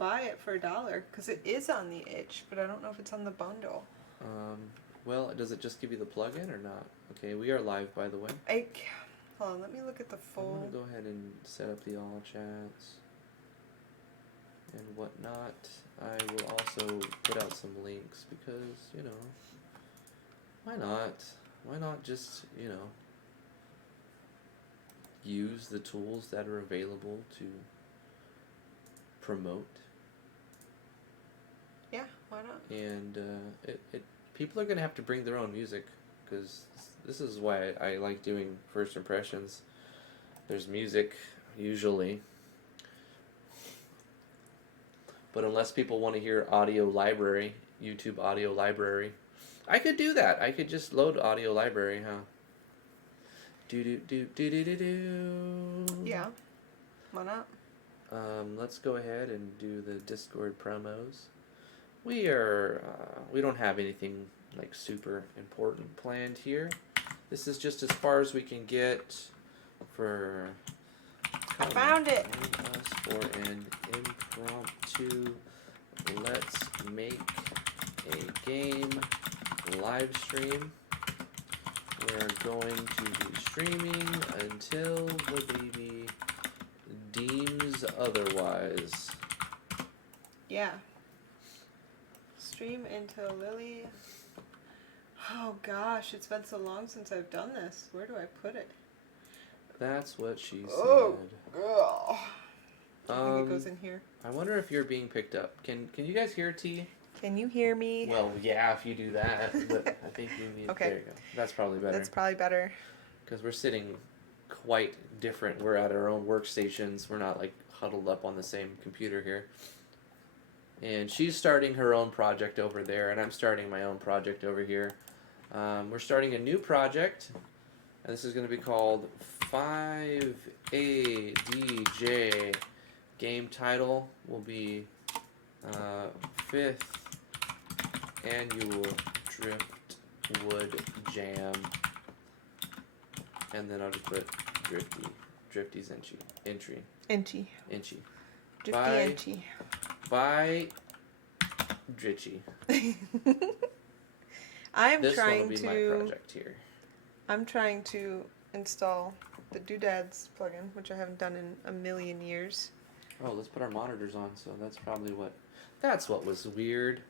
buy it for $1 because it is on the itch, but I don't know if it's on the bundle. Well, does it just give you the plug-in or not? Okay, we are live, by the way. Hold on, let me look at the full. I'm going to go ahead and set up the all chats and whatnot. I will also put out some links because, you know, why not? Why not just, you know, use the tools that are available to promote? Yeah, why not? And people are going to have to bring their own music, because this is why I like doing first impressions. There's music, usually. But unless people want to hear audio library, YouTube audio library, I could do that. I could just load audio library, huh? Do. Yeah, why not? Let's go ahead and do the Discord promos. We don't have anything like super important planned here. This is just as far as we can get for. I found it. Us for an impromptu let's make a game live stream. We're going to be streaming until the baby deems otherwise. Yeah. Stream until Lily. Oh gosh, it's been so long since I've done this. Where do I put it? That's what she said. Oh, girl. I think it goes in here. I wonder if you're being picked up. Can you guys hear T? Can you hear me? Well, yeah, if you do that. But I think you need. Okay. There you go. That's probably better. That's probably better. Because we're sitting quite different. We're at our own workstations. We're not like huddled up on the same computer here. And she's starting her own project over there, and I'm starting my own project over here. We're starting a new project, and this is going to be called 5ADJ. Game title will be 5th Annual Driftwood Jam. And then I'll just put Drifty's entry. Inchy. Drifty Bye. Inchy. By Dritchy. This one will be my project here. I'm trying to install the Doodads plugin, which I haven't done in a million years. Oh, let's put our monitors on. So that's what was weird,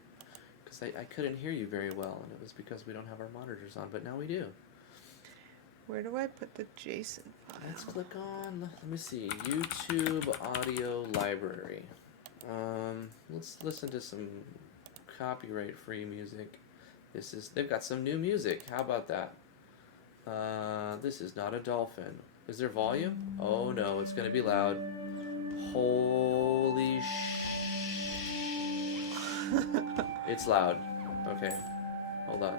because I couldn't hear you very well, and it was because we don't have our monitors on, but now we do. Where do I put the JSON file? Let's click on. Let me see. YouTube audio library. Let's listen to some copyright-free music. They've got some new music. How about that? This is not a dolphin. Is there volume? Oh no, it's gonna be loud. Holy It's loud. Okay, hold on.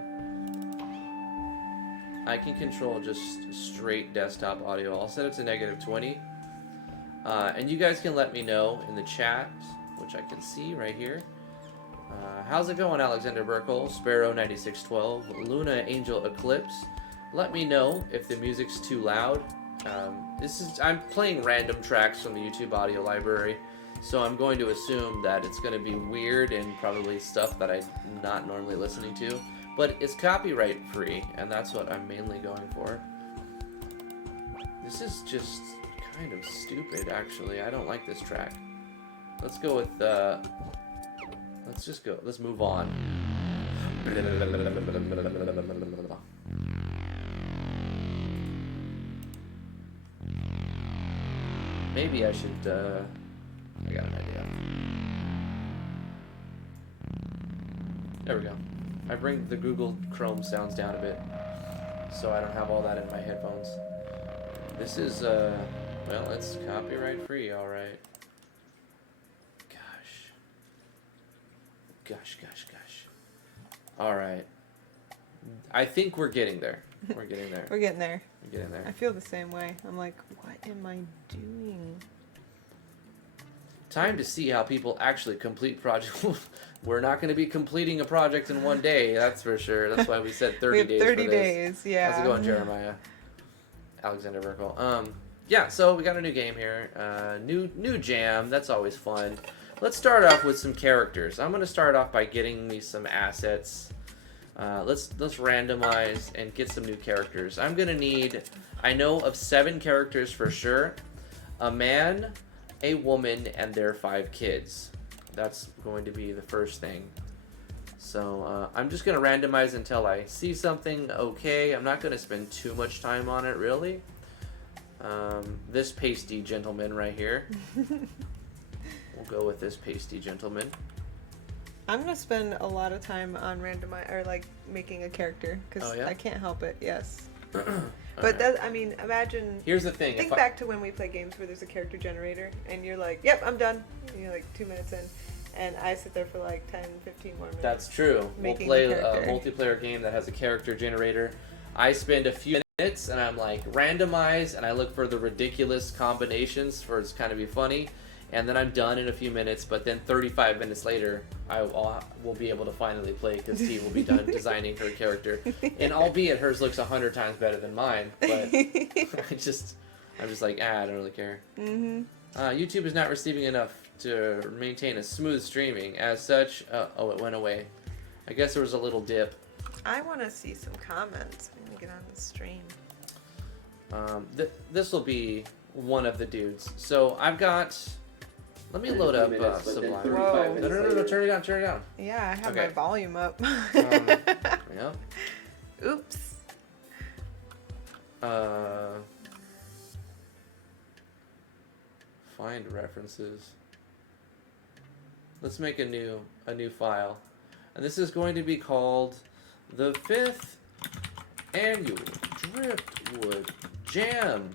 I can control just straight desktop audio. I'll set it to -20. And you guys can let me know in the chat, which I can see right here. How's it going, Alexander Burkle, Sparrow9612, Luna Angel Eclipse? Let me know if the music's too loud. I'm playing random tracks from the YouTube audio library, so I'm going to assume that it's going to be weird and probably stuff that I'm not normally listening to. But it's copyright free, and that's what I'm mainly going for. This is just kind of stupid, actually. I don't like this track. Let's go with let's move on. Maybe I should, I got an idea. There we go. I bring the Google Chrome sounds down a bit, so I don't have all that in my headphones. This is, well, it's copyright free, alright. Gosh. Alright. I think we're getting there. We're getting there. We're getting there. We're getting there. I feel the same way. I'm like, what am I doing? Time to see how people actually complete projects. We're not going to be completing a project in one day, that's for sure. That's why we said 30 we have days 30 for this. days, yeah. How's it going, Jeremiah? Alexander Burkle. Yeah, so we got a new game here. New jam. That's always fun. let's start off with some characters. I'm gonna start off by getting me some assets. Let's randomize and get some new characters. I'm gonna need, I know of 7 characters for sure. A man, a woman, and their 5 kids. That's going to be the first thing. So I'm just gonna randomize until I see something okay. I'm not gonna spend too much time on it, really. This pasty gentleman right here. We'll go with this pasty gentleman. I'm gonna spend a lot of time on making a character because Oh, yeah? I can't help it. Yes, but Alright. that, I mean, imagine. Here's the thing. Think back to when we play games where there's a character generator and you're like, "Yep, I'm done." And you're like 2 minutes in, and I sit there for like 10, 15 more minutes. That's true. We'll Making play the a character. multiplayer game that has a character generator. I spend a few minutes and I'm like randomize and I look for the ridiculous combinations for it's kind of be funny, and then I'm done in a few minutes. But then 35 minutes later, will be able to finally play because T will be done designing her character. And albeit hers looks 100 times better than mine, but I'm just like I don't really care. Mm-hmm. YouTube is not receiving enough to maintain a smooth streaming. As such, oh, it went away. I guess there was a little dip. I want to see some comments. I'm gonna get on the stream. This will be one of the dudes. So I've got. Let me load up Sublime. Whoa. No, turn it down. Yeah, I have Okay. my volume up. Yeah. Oops. Find references. Let's make a new file, and this is going to be called the 5th annual Driftwood Jam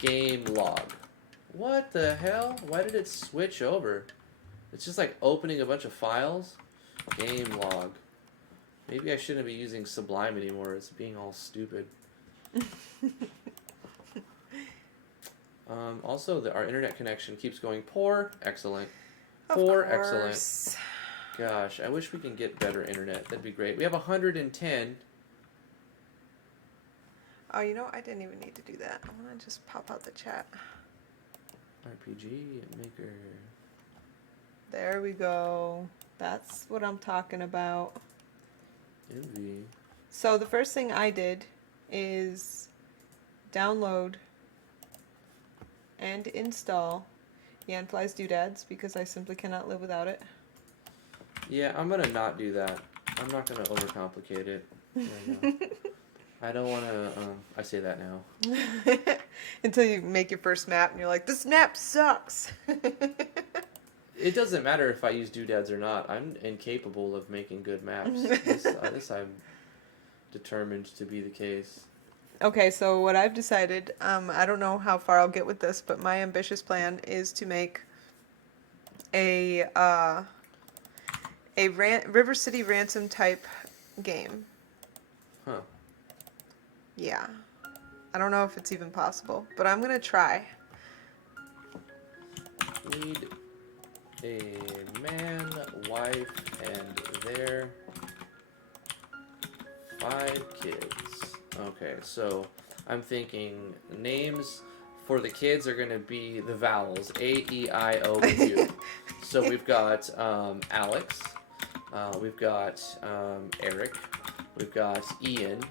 game log. What the hell? Why did it switch over? It's just like opening a bunch of files. Game log. Maybe I shouldn't be using Sublime anymore. It's being all stupid. Also, our internet connection keeps going poor. Excellent. Poor. Excellent. Gosh, I wish we can get better internet. That'd be great. We have 110. Oh, you know, I didn't even need to do that. I want to just pop out the chat. RPG maker. There we go. That's what I'm talking about. Envy. So the first thing I did is download and install Yanfly's Doodads because I simply cannot live without it. Yeah, I'm gonna not do that. I'm not gonna overcomplicate it. Right now. I don't want to. I say that now. Until you make your first map and you're like, this map sucks. It doesn't matter if I use doodads or not. I'm incapable of making good maps. This I'm determined to be the case. Okay, so what I've decided, I don't know how far I'll get with this, but my ambitious plan is to make a River City Ransom type game. Huh. Yeah. I don't know if it's even possible, but I'm gonna try. Need a man, wife, and their 5 kids. Okay, so I'm thinking names for the kids are going to be the vowels A, E, I, O, U. So we've got Alex, we've got Eric, we've got Ian,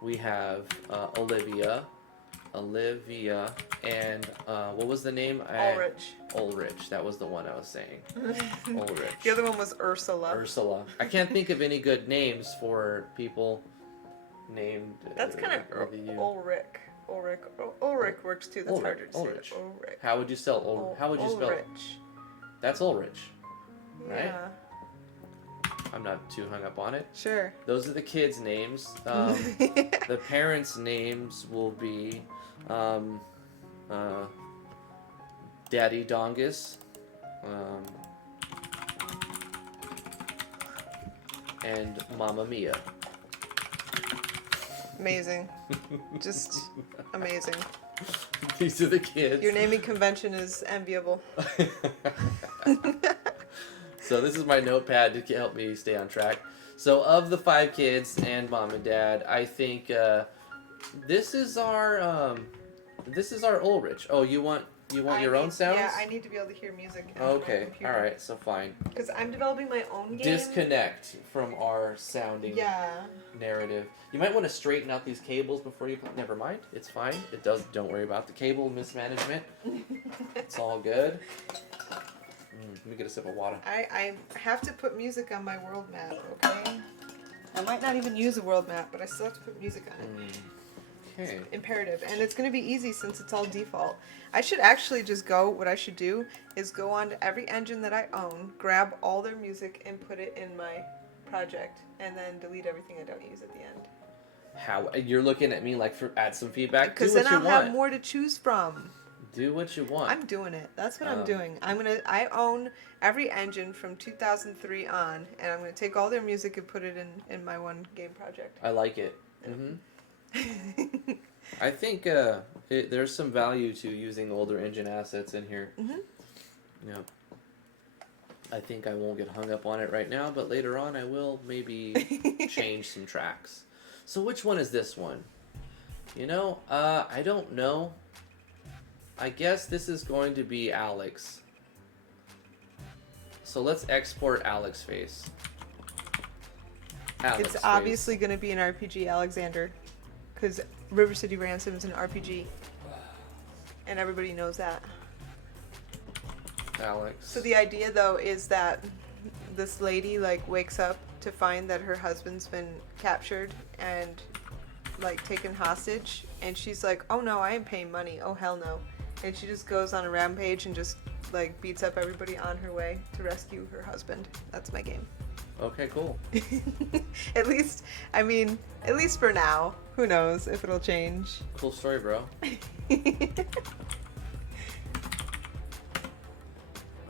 we have Olivia, and what was the name? Ulrich. That was the one I was saying. Ulrich. The other one was Ursula. I can't think of any good names for people named. That's kind of Ulrich. Ulrich works too. That's harder to say. Ulrich. Ulrich. How would you spell How would you spell it? Ulrich. That's Ulrich, right? Yeah. I'm not too hung up on it. Sure. Those are the kids' names. The parents' names will be Daddy Dongus, and Mamma Mia. Amazing. Just amazing. These are the kids. Your naming convention is enviable. So this is my notepad to help me stay on track. So of the 5 kids and mom and dad, I think this is our Ulrich. Oh, you want You want your own sounds? Yeah, I need to be able to hear music. Okay, alright, so fine. Because I'm developing my own game. Disconnect from our sounding narrative. You might want to straighten out these cables before you... Never mind, it's fine. It does. Don't worry about the cable mismanagement. It's all good. Let me get a sip of water. I have to put music on my world map, okay? I might not even use a world map, but I still have to put music on it. Okay. It's imperative. And it's going to be easy since it's all default. I should actually just go, what I should do is go on to every engine that I own, grab all their music and put it in my project, and then delete everything I don't use at the end. How? You're looking at me like add some feedback? Because then I'll have more to choose from. Do what you want. I'm doing it. That's what I'm doing. I own every engine from 2003 on, and I'm gonna take all their music and put it in my one game project. I like it. Mm-hmm. I think there's some value to using older engine assets in here. Mm-hmm. Yeah. I think I won't get hung up on it right now, but later on I will maybe change some tracks. So which one is this one? You know, I don't know. I guess this is going to be Alex. So let's export Alex face. It's obviously going to be an RPG, Alexander. Because River City Ransom is an RPG. And everybody knows that. Alex. So the idea, though, is that this lady, like, wakes up to find that her husband's been captured and, like, taken hostage. And she's like, oh, no, I ain't paying money. Oh, hell no. And she just goes on a rampage and just, like, beats up everybody on her way to rescue her husband. That's my game. Okay, cool. At least for now. Who knows if it'll change. Cool story, bro.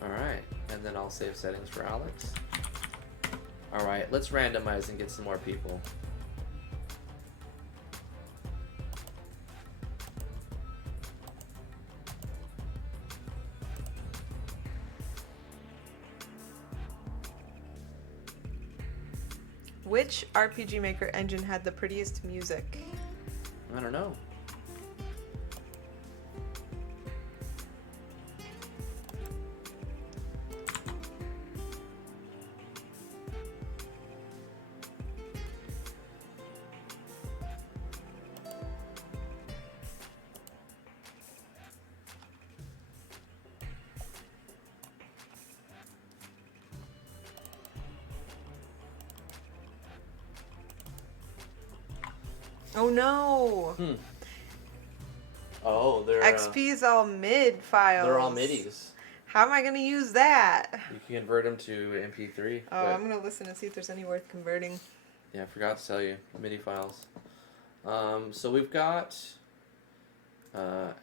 Alright, and then I'll save settings for Alex. Alright, let's randomize and get some more people. Which RPG Maker engine had the prettiest music? I don't know. Oh no! Oh, they're XP's all mid files. They're all midis. How am I gonna use that? You can convert them to MP3. Oh, I'm gonna listen and see if there's any worth converting. Yeah, I forgot to tell you, MIDI files. So we've got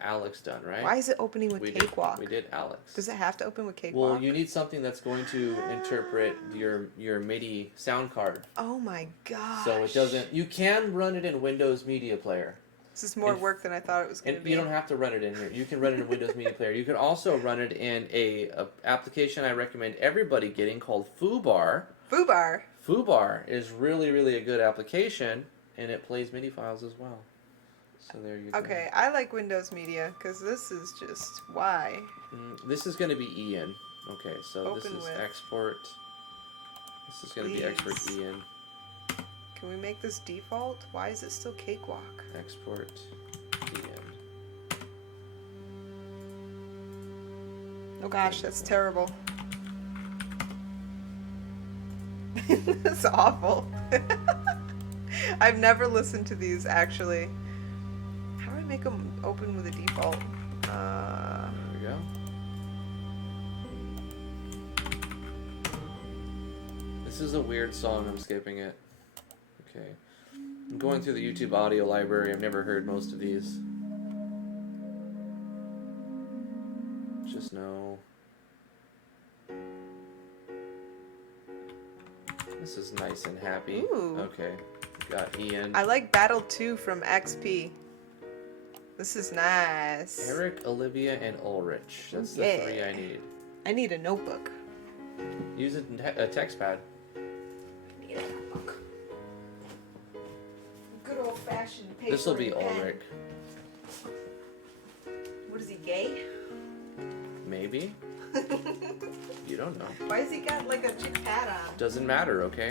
Alex done, right? Why is it opening with Cakewalk? We did Alex. Does it have to open with Cakewalk? Well, you need something that's going to interpret your MIDI sound card. Oh my gosh. So it doesn't... You can run it in Windows Media Player. This is more work than I thought it was going to be. You don't have to run it in here. You can run it in Windows Media Player. You can also run it in a application I recommend everybody getting called Foobar. Foobar? Foobar is really, really a good application, and it plays MIDI files as well. So there you go. Okay, I like Windows Media, because this is just... Why? This is going to be Ian. Okay, so Open this is with. export. This is going to be export Ian. Can we make this default? Why is it still Cakewalk? Export Ian. Oh gosh, that's terrible. That's awful. I've never listened to these, actually. How do I make them open with a default? There we go. This is a weird song. I'm skipping it. Okay. I'm going through the YouTube audio library. I've never heard most of these. Just know. This is nice and happy. Ooh. Okay. Got Ian. I like Battle 2 from XP. This is nice. Eric, Olivia, and Ulrich. That's the three I need. I need a notebook. Use a text pad. I need a notebook. Good old-fashioned paper. This will be and pen. Ulrich. What is he, gay? Maybe. You don't know. Why has he got like a chick's hat on? Doesn't matter, okay?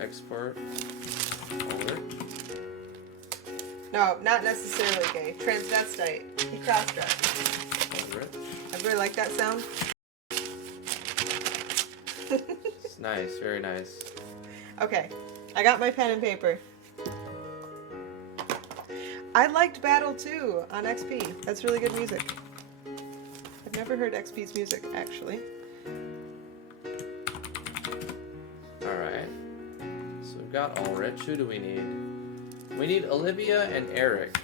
Export. Over. No, not necessarily gay. Transvestite. He cross-dressed. Over it. Everybody like that sound? It's nice. Very nice. Okay. I got my pen and paper. I liked Battle 2 on XP. That's really good music. I've never heard XP's music, actually. Alright. So we've got Ulrich. Who do we need? We need Olivia and Eric.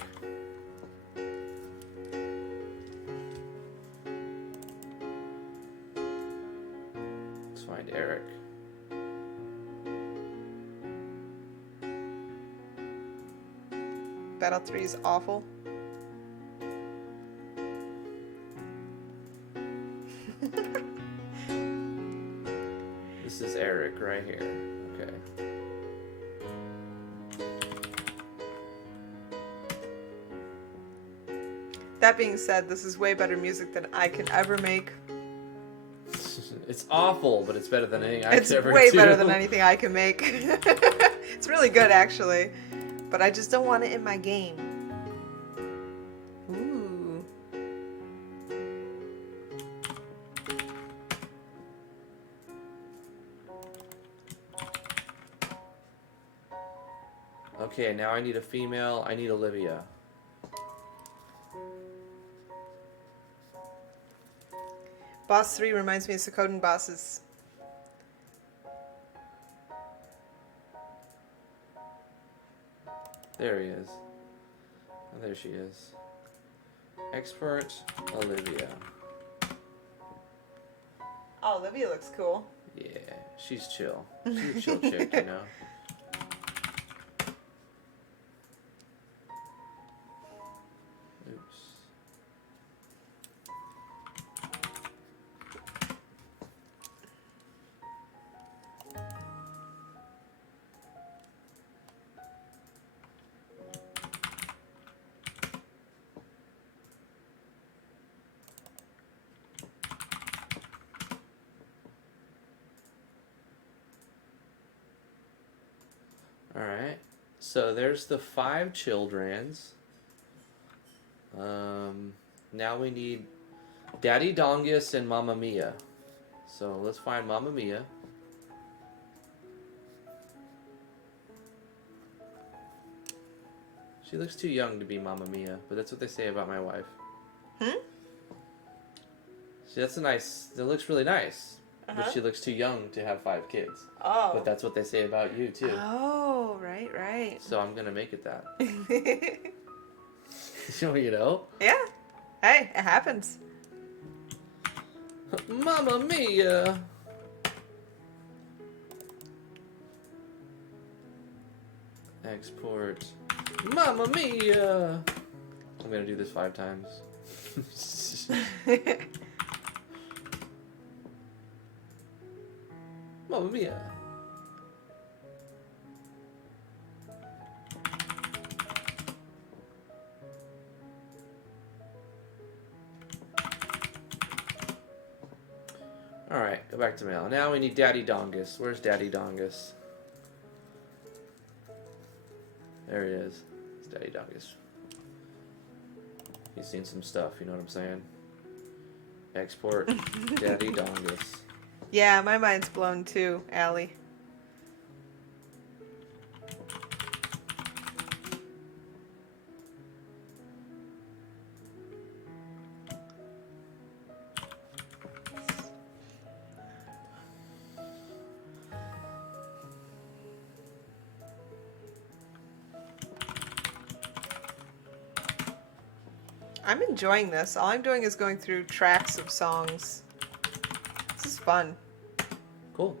Let's find Eric. Battle 3 is awful. This is Eric right here. Okay. That being said, this is way better music than I can ever make. It's awful, but it's better than anything I It's could ever way do. better than anything I can make. It's really good, actually. But I just don't want it in my game. Ooh. Okay, now I need a female. I need Olivia. Boss 3 reminds me of Suikoden bosses. There he is. Oh, there she is. Export Olivia. Oh, Olivia looks cool. Yeah, she's chill. She's a chill chick, you know. Oops. Alright, so there's the 5 childrens. Now we need Daddy Dongus and Mamma Mia. So let's find Mamma Mia. She looks too young to be Mamma Mia, but that's what they say about my wife. Hmm? See, that's a nice, that looks really nice. Uh-huh. But she looks too young to have 5 kids. Oh. But that's what they say about you, too. Oh, right, right. So I'm going to make it that. So, you know? Yeah. Hey, it happens. Mamma Mia! Export. Mamma Mia! I'm going to do this 5 times. Mamma Mia! Alright, go back to mail. Now we need Daddy Dongus. Where's Daddy Dongus? There he is. It's Daddy Dongus. He's seen some stuff, you know what I'm saying? Export Daddy Dongus. Yeah, my mind's blown too, Allie. I'm enjoying this. All I'm doing is going through tracks of songs. This is fun. Cool.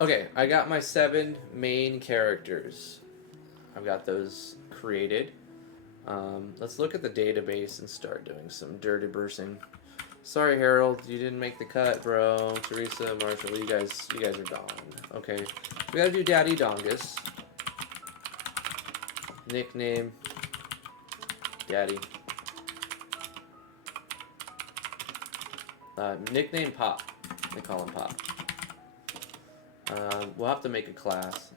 Okay, I got my 7 main characters. I've got those created. Let's look at the database and start doing some dirty bursing. Sorry, Harold, you didn't make the cut, bro. Teresa, Marshall, you guys are gone. Okay, we gotta do Daddy Dongus. Nickname Daddy. Nickname Pop. They call him Pop. We'll have to make a class.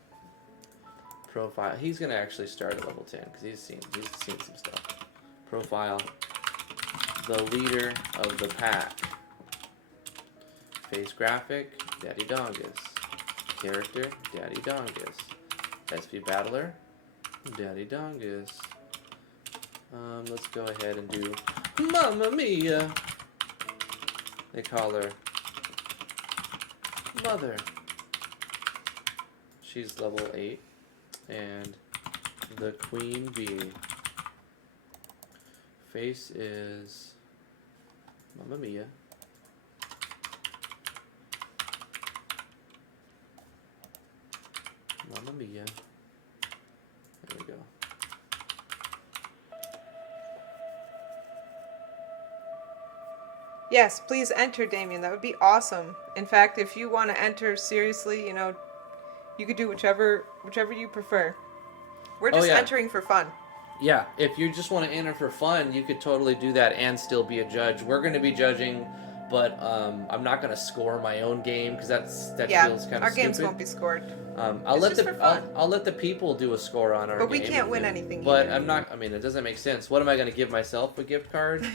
Profile. He's gonna actually start at level 10 because he's seen some stuff. Profile. The leader of the pack. Face graphic. Daddy Dongus. Character. Daddy Dongus. SP Battler. Daddy Dongus. Let's go ahead and do Mamma Mia. They call her Mother. She's level 8. And the Queen Bee. Face is Mamma Mia. Mamma Mia. There we go. Yes, please enter, Damien. That would be awesome. In fact, if you want to enter seriously, you know, you could do whichever you prefer. We're just entering for fun. Yeah, if you just want to enter for fun, you could totally do that and still be a judge. We're going to be judging, but I'm not going to score my own game because that feels kind of stupid. Our games won't be scored. I'll let the people do a score on our game. But we can't win anything. But either. I'm not. I mean, it doesn't make sense. What am I going to give myself a gift card?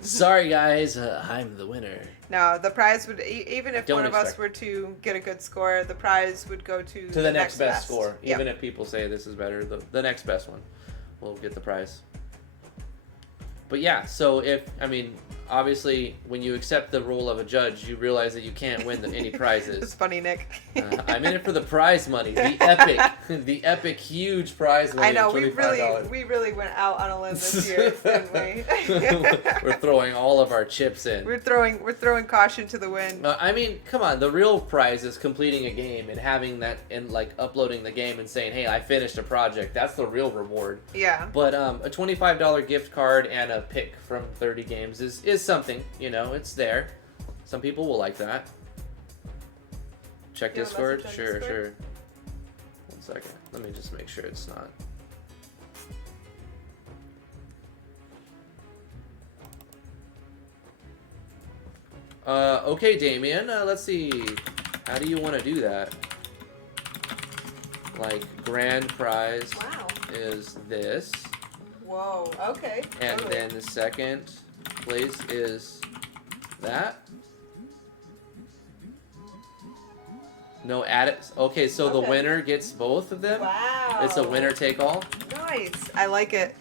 Sorry, guys, I'm the winner. No, the prize would even if one of us were to get a good score, the prize would go to the next best score. Yep. Even if people say this is better, the next best one will get the prize. But yeah, so obviously, when you accept the role of a judge, you realize that you can't win any prizes. It's funny, Nick. I'm in it for the prize money, the epic, huge prize money. I know, of $25. we really went out on a limb this year, didn't we? We're throwing all of our chips in. We're throwing caution to the wind. I mean, come on. The real prize is completing a game and having that, and like uploading the game and saying, "Hey, I finished a project." That's the real reward. Yeah. But a $25 gift card and a pick from 30 games is something. You know, it's there. Some people will like that. Check Discord? Sure. 1 second. Let me just make sure it's not. Okay, Damien. Let's see. How do you want to do that? Like, grand prize is this. Whoa, okay. And then the second place is that. No, add it. Okay, so the winner gets both of them? Wow. It's a winner take all? Nice. I like it.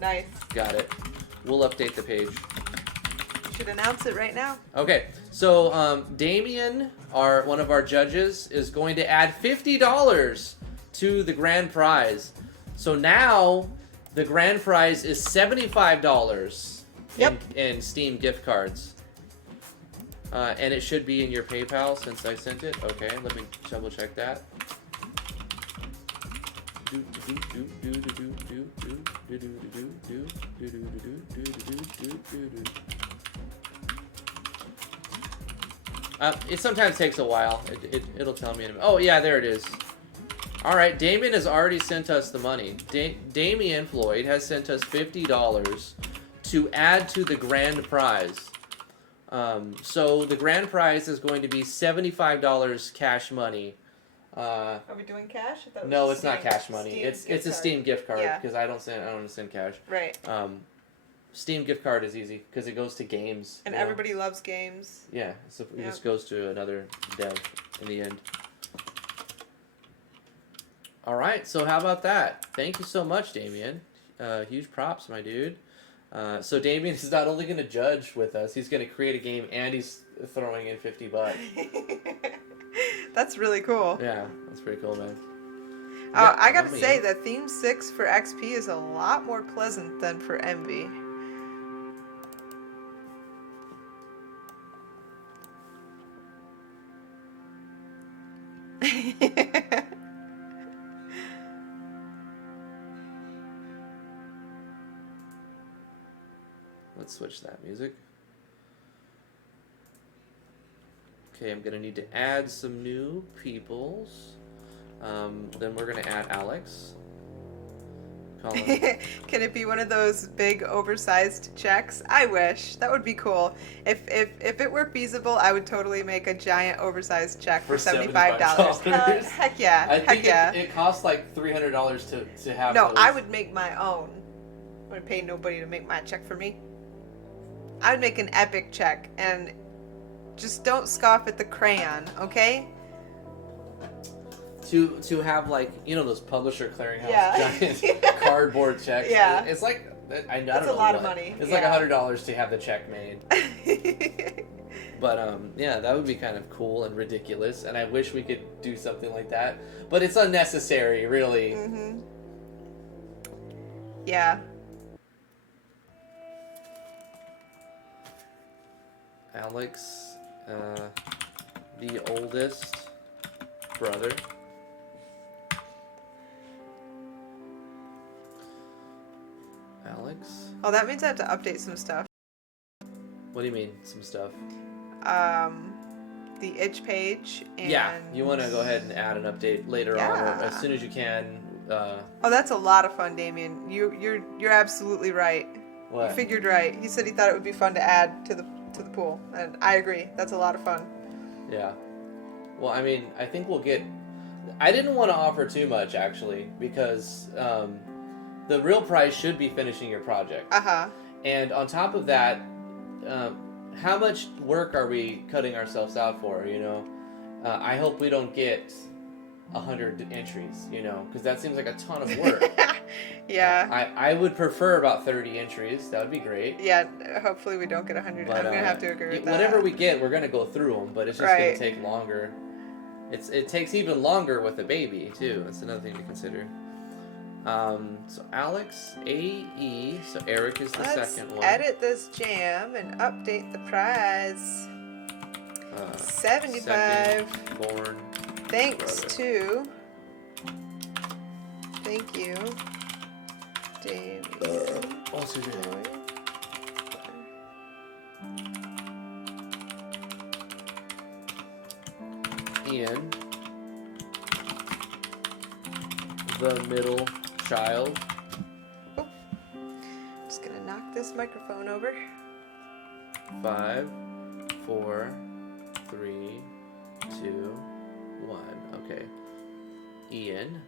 Nice. Got it. We'll update the page. Should announce it right now. Okay, so Damien, one of our judges, is going to add $50 to the grand prize. So now the grand prize is $75 in Steam gift cards. And it should be in your PayPal since I sent it. Okay, let me double check that. It sometimes takes a while. It'll tell me in a minute. Oh yeah, there it is. All right, Damien has already sent us the money. Damien Floyd has sent us $50 to add to the grand prize. So the grand prize is going to be $75 cash money. Are we doing cash? No, it's not cash money. It's a Steam gift card because I don't send cash. Right. Steam gift card is easy because it goes to games. And everybody loves games. Yeah, so it just goes to another dev in the end. All right, so how about that? Thank you so much, Damien. Huge props, my dude. So Damien is not only going to judge with us, he's going to create a game and he's throwing in $50. That's really cool. Yeah, that's pretty cool, man. I gotta say that Theme 6 for XP is a lot more pleasant than for Envy. Let's switch that music. Okay, I'm gonna need to add some new peoples. Then we're gonna add Alex. Colin? Can it be one of those big oversized checks? I wish. That would be cool. If it were feasible, I would totally make a giant oversized check for $75. Heck yeah. I Heck think yeah. it costs like $300 to have No, those. I would make my own. I wouldn't pay nobody to make my check for me. I would make an epic check, and just don't scoff at the crayon, okay? To have, like, you know, those publisher clearinghouse Yeah. giant cardboard checks. Yeah. It's like, I don't That's know a lot what. of money. It's Yeah. like $100 to have the check made. But yeah, that would be kind of cool and ridiculous, and I wish we could do something like that. But it's unnecessary, really. Mm-hmm. Yeah. Alex, the oldest brother. Alex? Oh, that means I have to update some stuff. What do you mean, some stuff? The itch page and... Yeah, you want to go ahead and add an update later on, or as Yeah. soon as you can. Oh, that's a lot of fun, Damien. You're absolutely right. What? You figured right. He said he thought it would be fun to add to the pool, and I agree. That's a lot of fun. Yeah. Well, I mean, I think we'll get... I didn't want to offer too much, actually, because the real price should be finishing your project. Uh-huh. And on top of that, how much work are we cutting ourselves out for, you know? I hope we don't get 100 entries, you know, because that seems like a ton of work. Yeah. I would prefer about 30 entries. That would be great. Yeah, hopefully we don't get 100. But, I'm going to have to agree with that. Whatever we get, we're going to go through them, but it's just going Right. to take longer. It takes even longer with a baby, too. That's another thing to consider. So Alex, AE, so Eric is the Let's second one. edit this jam and update the prize. 75. Second born Thanks brother. to... Thank you, Damien. Oh, so good. Boy. Ian, the middle child. Just gonna knock this microphone over. 5, 4, 3, 2, 1. Okay. Ian.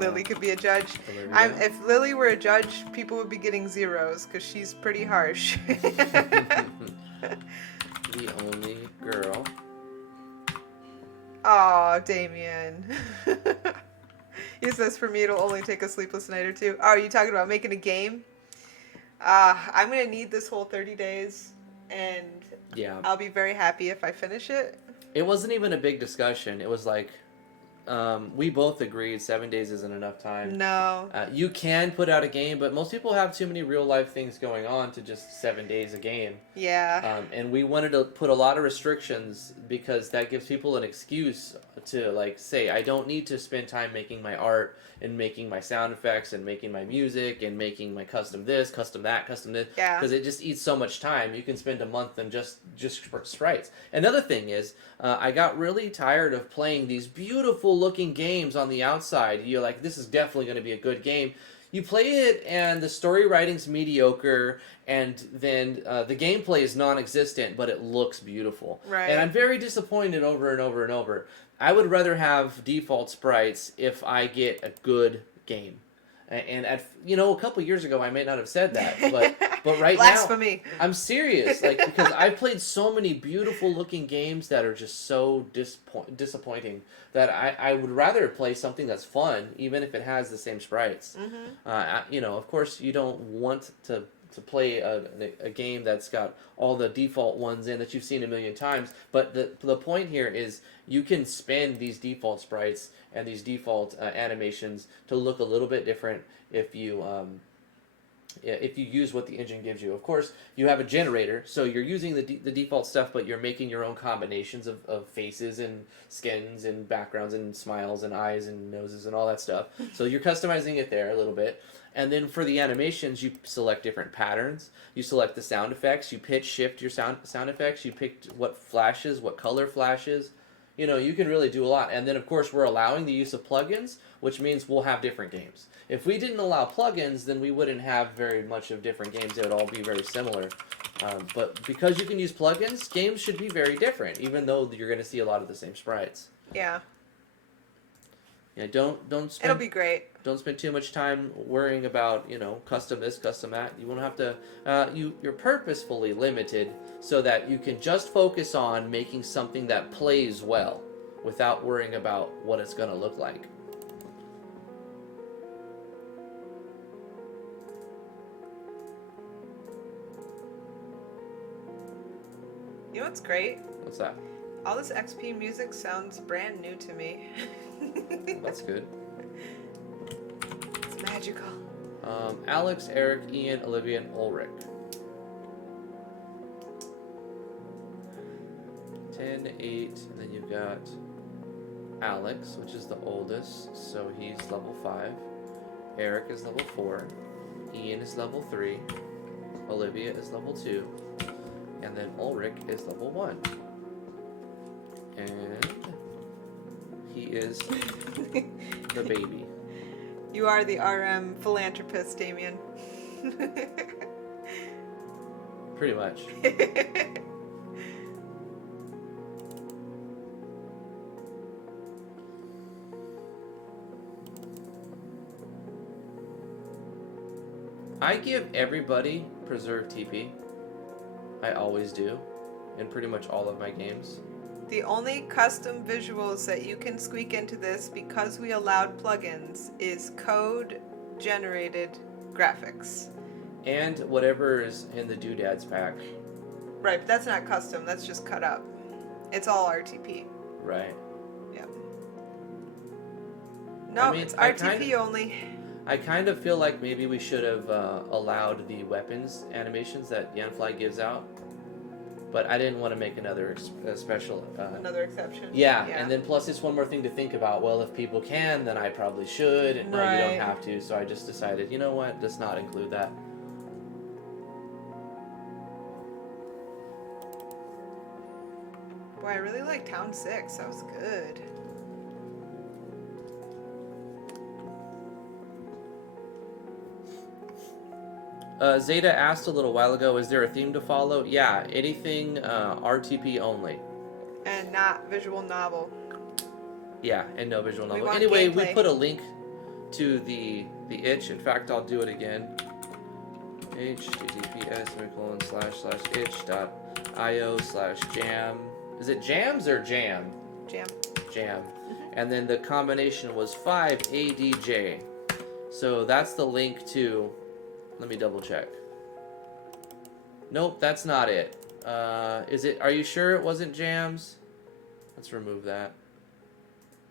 Lily could be a judge. Olivia. If Lily were a judge, people would be getting zeros because she's pretty harsh. The only girl. Aw, Damien. He says for me it'll only take a sleepless night or two. Oh, are you talking about making a game? I'm going to need this whole 30 days, and Yeah. I'll be very happy if I finish it. It wasn't even a big discussion. It was like, we both agreed 7 days isn't enough time. No. You can put out a game, but most people have too many real life things going on to just 7 days a game. Yeah. And we wanted to put a lot of restrictions because that gives people an excuse to, like, say, I don't need to spend time making my art and making my sound effects and making my music and making my custom this, custom that, custom this. Yeah. Because it just eats so much time. You can spend a month on just sprites. Another thing is, I got really tired of playing these beautiful looking games on the outside. You're like, this is definitely going to be a good game. You play it and the story writing's mediocre, and then the gameplay is non-existent, but it looks beautiful. Right. And I'm very disappointed over and over and over. I would rather have default sprites if I get a good game. And a couple years ago I may not have said that, but right Blasphemy. now I'm serious. Like, because I've played so many beautiful looking games that are just so disappointing that I would rather play something that's fun, even if it has the same sprites. Mm-hmm. Of course you don't want to play a game that's got all the default ones in that you've seen a million times, but the point here is you can spin these default sprites and these default animations to look a little bit different if you if you use what the engine gives you. Of course, you have a generator, so you're using the default stuff, but you're making your own combinations of faces and skins and backgrounds and smiles and eyes and noses and all that stuff. So you're customizing it there a little bit. And then for the animations, you select different patterns. You select the sound effects. You pitch shift your sound effects. You pick what flashes, what color flashes. You know, you can really do a lot. And then, of course, we're allowing the use of plugins, which means we'll have different games. If we didn't allow plugins, then we wouldn't have very much of different games. They would all be very similar. But because you can use plugins, games should be very different, even though you're going to see a lot of the same sprites. Yeah. Yeah, don't spend. It'll be great. Don't spend too much time worrying about, you know, custom this, custom that. You won't have to. You're purposefully limited so that you can just focus on making something that plays well, without worrying about what it's going to look like. You know what's great? What's that? All this XP music sounds brand new to me. That's good. It's magical. Alex, Eric, Ian, Olivia, and Ulrich. 10, 8, and then you've got Alex, which is the oldest, so he's level 5. Eric is level 4. Ian is level 3. Olivia is level 2. And then Ulrich is level 1. And he is the baby. You are the RM philanthropist, Damien. Pretty much. I give everybody preserved TP. I always do, in pretty much all of my games. The only custom visuals that you can squeak into this, because we allowed plugins, is code-generated graphics. And whatever is in the Doodads pack. Right, but that's not custom, that's just cut up. It's all RTP. Right. Yeah. No, I mean, it's RTP only. I kind of feel like maybe we should have allowed the weapons animations that Yanfly gives out. But I didn't want to make another special... Another exception. Yeah, and then plus it's one more thing to think about. Well, if people can, then I probably should. And no, you don't have to. So I just decided, you know what? Let's not include that. Boy, I really like Town 6. That was good. Zeta asked a little while ago, is there a theme to follow? Yeah, anything RTP only. And not visual novel. Yeah, and no visual We novel. want Anyway, gameplay. we put a link to the itch. In fact, I'll do it again. https://itch.io/jam. Is it jams or jam? Jam. Jam. And then the combination was 5ADJ. So that's the link to... Let me double check. Nope, that's not it. Is it? Are you sure it wasn't jams? Let's remove that.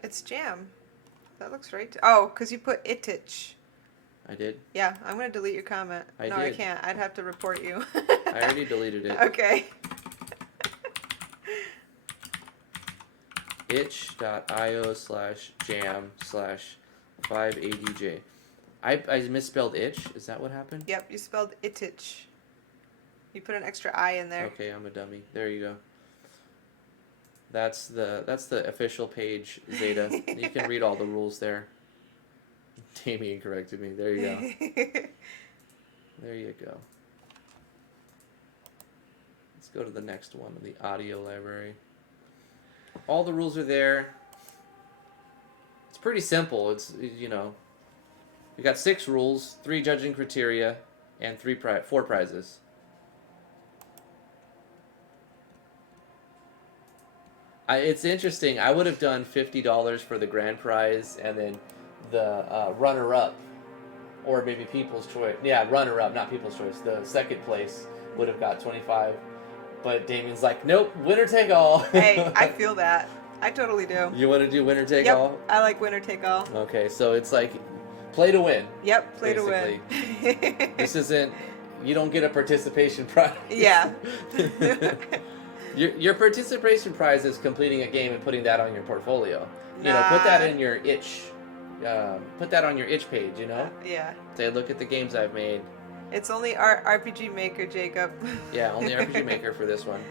It's jam. That looks right. Oh, because you put itich. I did. Yeah, I'm going to delete your comment. I no, I did. can't. I'd have to report you. I already deleted it. Okay. itch.io/jam/5ADJ. I misspelled itch. Is that what happened? Yep, you spelled itich. You put an extra I in there. Okay, I'm a dummy. There you go. That's the official page, Zeta. You can read all the rules there. Damien corrected me. There you go. There you go. Let's go to the next one, the audio library. All the rules are there. It's pretty simple. It's, you know, we got 6 rules, 3 judging criteria, and 4 prizes. It's interesting. I would have done $50 for the grand prize, and then the runner-up, or maybe People's Choice. Yeah, runner-up, not People's Choice. The second place would have got 25. But Damien's like, nope, winner take all. Hey, I feel that. I totally do. You want to do winner take Yep, all? I like winner take all. Okay, so it's like play to win. Yep, play basically. to win. This isn't. You don't get a participation prize. Yeah. Your participation prize is completing a game and putting that on your portfolio. You know, Nah. put that in your itch. Put that on your itch page. You know. Yeah. Say, look at the games I've made. It's only RPG Maker, Jacob. Yeah, only RPG Maker for this one.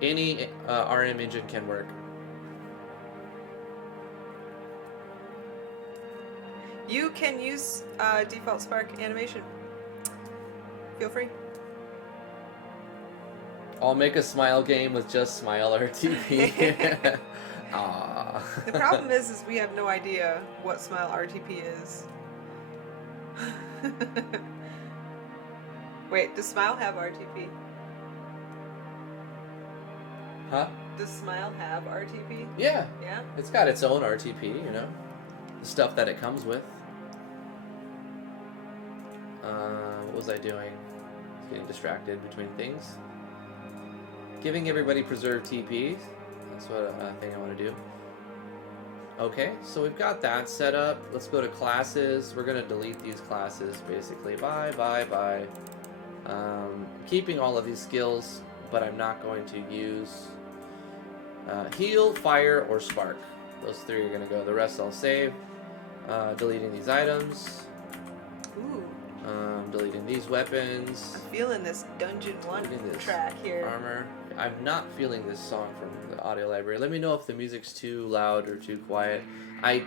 Any RM engine can work. You can use default Spark animation. Feel free. I'll make a smile game with just smile RTP. Aww. The problem is we have no idea what Smile RTP is. Wait, does Smile have RTP? Huh? Does Smile have RTP? Yeah. Yeah? It's got its own RTP, you know. The stuff that it comes with. What was I doing? Getting distracted between things. Giving everybody preserved TPs. That's what I think I want to do. Okay, so we've got that set up. Let's go to classes. We're going to delete these classes, basically. Bye. Keeping all of these skills, but I'm not going to use heal, fire, or spark. Those three are going to go. The rest I'll save. Deleting these items. Ooh. Deleting these weapons. I'm feeling this Dungeon 1 This track here. Armor. I'm not feeling this song from the audio library. Let me know if the music's too loud or too quiet. I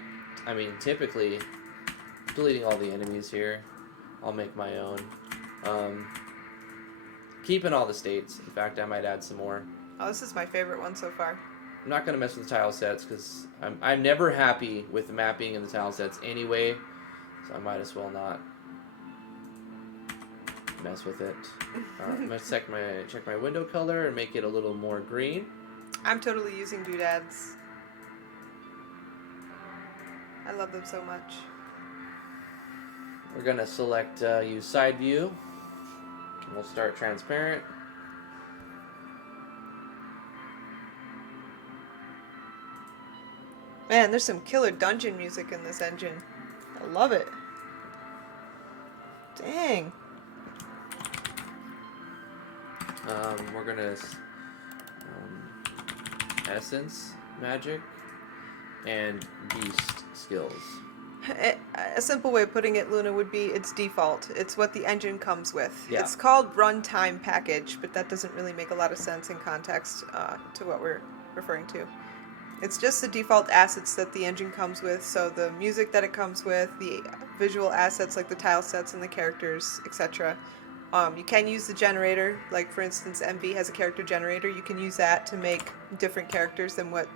mean, typically, deleting all the enemies here. I'll make my own. Keeping all the states. In fact, I might add some more. Oh, this is my favorite one so far. I'm not going to mess with the tile sets because I'm never happy with the mapping and the tile sets anyway. So I might as well not mess with it. I'm going to check my window color and make it a little more green. I'm totally using doodads. I love them so much. We're going to select use side view. We'll start transparent. Man, there's some killer dungeon music in this engine. I love it. Dang. We're going to essence magic and beast skills. A simple way of putting it, Luna, would be it's default. It's what the engine comes with. Yeah. It's called runtime package, but that doesn't really make a lot of sense in context to what we're referring to. It's just the default assets that the engine comes with, so the music that it comes with, the visual assets like the tile sets and the characters, etc. You can use the generator, like for instance MV has a character generator. You can use that to make different characters than what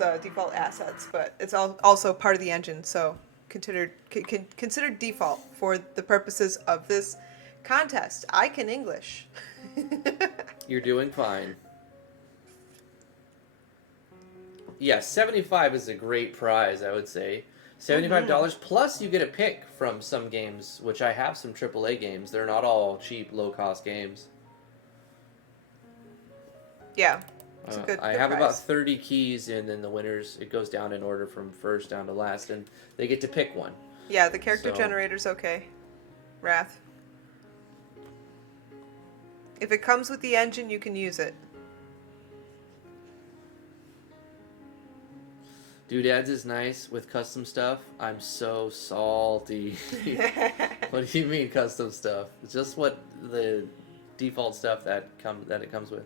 the default assets, but it's also part of the engine, so considered default for the purposes of this contest. I can English. You're doing fine. Yeah, 75 is a great prize, I would say. $75 plus you get a pick from some games, which I have some AAA games. They're not all cheap, low-cost games. Yeah. It's a good I have prize. about 30 keys, and then the winners, it goes down in order from first down to last, and they get to pick one. Yeah, the character So- generator's okay. Wrath. If it comes with the engine, you can use it. Doodads is nice with custom stuff. I'm so salty. What do you mean custom stuff? It's just what the default stuff that it comes with.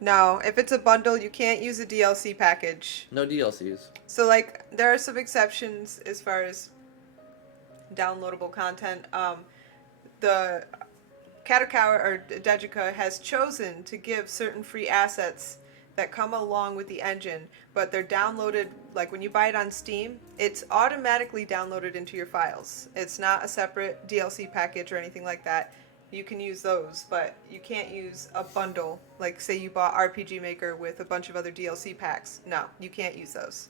No, if it's a bundle, you can't use a DLC package. No DLCs. So, like, there are some exceptions as far as downloadable content. The Kadokawa or Dejika has chosen to give certain free assets that come along with the engine, but they're downloaded, like when you buy it on Steam, it's automatically downloaded into your files. It's not a separate DLC package or anything like that. You can use those, but you can't use a bundle. Like, say you bought RPG Maker with a bunch of other DLC packs. No, you can't use those.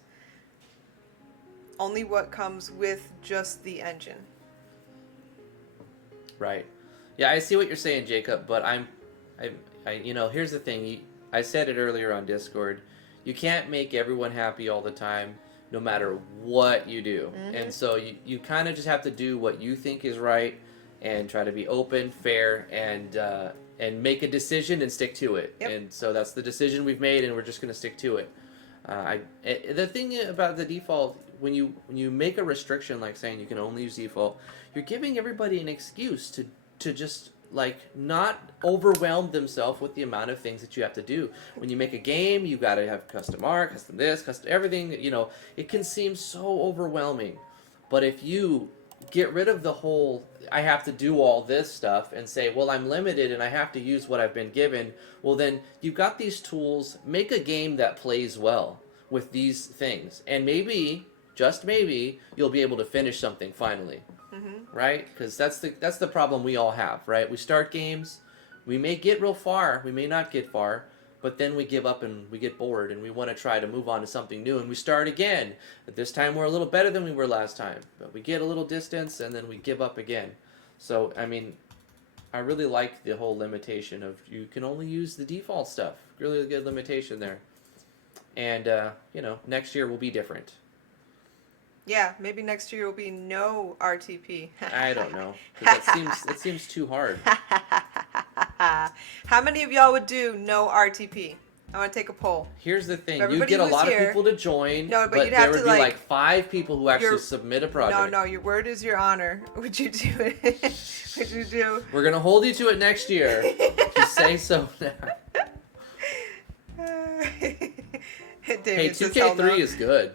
Only what comes with just the engine. Right. Yeah, I see what you're saying, Jacob, but I you know, here's the thing. I said it earlier on Discord. You can't make everyone happy all the time, no matter what you do. Mm-hmm. And so you kind of just have to do what you think is right, and try to be open, fair, and make a decision and stick to it. Yep. And so that's the decision we've made, and we're just going to stick to it. The thing about the default, when you make a restriction like saying you can only use default, you're giving everybody an excuse to just like not overwhelm themselves with the amount of things that you have to do. When you make a game, you got to have custom art, custom this, custom everything. You know, it can seem so overwhelming. But if you get rid of the whole I have to do all this stuff and say, well, I'm limited and I have to use what I've been given, well, then you've got these tools. Make a game that plays well with these things, and maybe, just maybe, you'll be able to finish something finally. Mm-hmm. Right? Because that's the problem we all have, right? We start games, we may get real far, we may not get far, but then we give up and we get bored and we want to try to move on to something new and we start again. But this time we're a little better than we were last time, but we get a little distance and then we give up again. So, I mean, I really like the whole limitation of you can only use the default stuff. Really good limitation there. And, you know, next year will be different. Yeah, maybe next year will be no RTP. I don't know, 'cause that seems too hard. How many of y'all would do no RTP? I want to take a poll. Here's the thing: Everybody you'd get a who's lot here- of people to join, No, but you'd there have would to, be like, like 5 people who actually your- submit a project. No, your word is your honor. Would you do it? Would you do? We're gonna hold you to it next year. You say so now. Hey, David says hell 2K3 no. is good.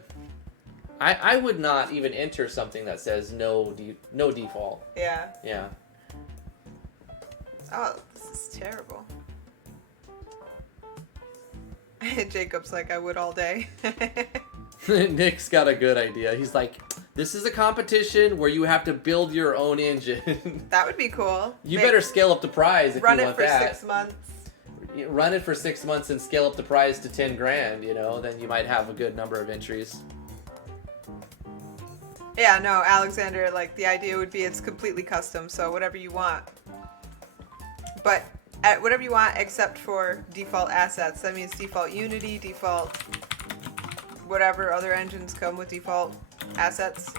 I would not even enter something that says no default. Yeah. Yeah. Oh, this is terrible. Jacob's like, I would all day. Nick's got a good idea. He's like, this is a competition where you have to build your own engine. That would be cool. You better scale up the prize if Run you it want for that. 6 months. Run it for 6 months and scale up the prize to 10 grand, you know, then you might have a good number of entries. Yeah, no, Alexander, like, the idea would be it's completely custom, so whatever you want. But whatever you want except for default assets. That means default Unity, default whatever other engines come with default assets.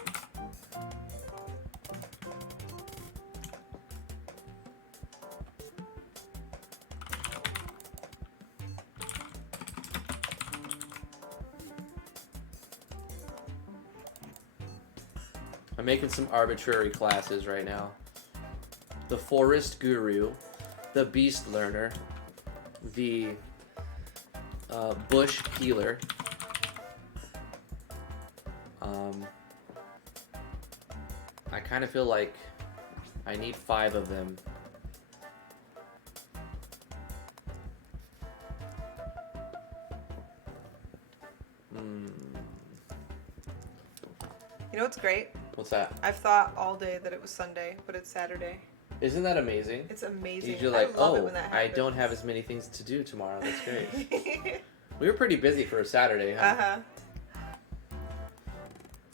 I'm making some arbitrary classes right now. The Forest Guru, the Beast Learner, the Bush Healer, I kind of feel like I need 5 of them. You know what's great? What's that? I've thought all day that it was Sunday, but it's Saturday. Isn't that amazing? It's amazing. You're like, I love oh, it when that I happens. don't have as many things to do tomorrow. That's great. We were pretty busy for a Saturday, huh?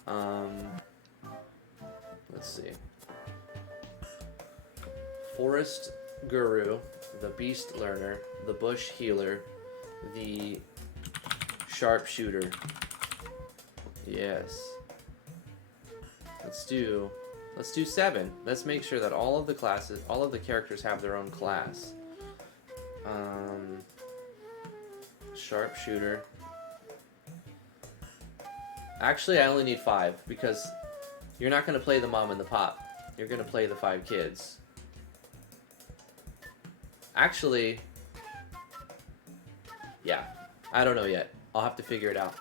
Uh-huh. Let's see. Forest Guru, the Beast Learner, the Bush Healer, the Sharpshooter. Yes. Let's do 7. Let's make sure that all of the classes, all of the characters have their own class. Sharpshooter. Actually, I only need 5 because you're not going to play the mom and the pop. You're going to play the 5 kids. Actually, yeah, I don't know yet. I'll have to figure it out.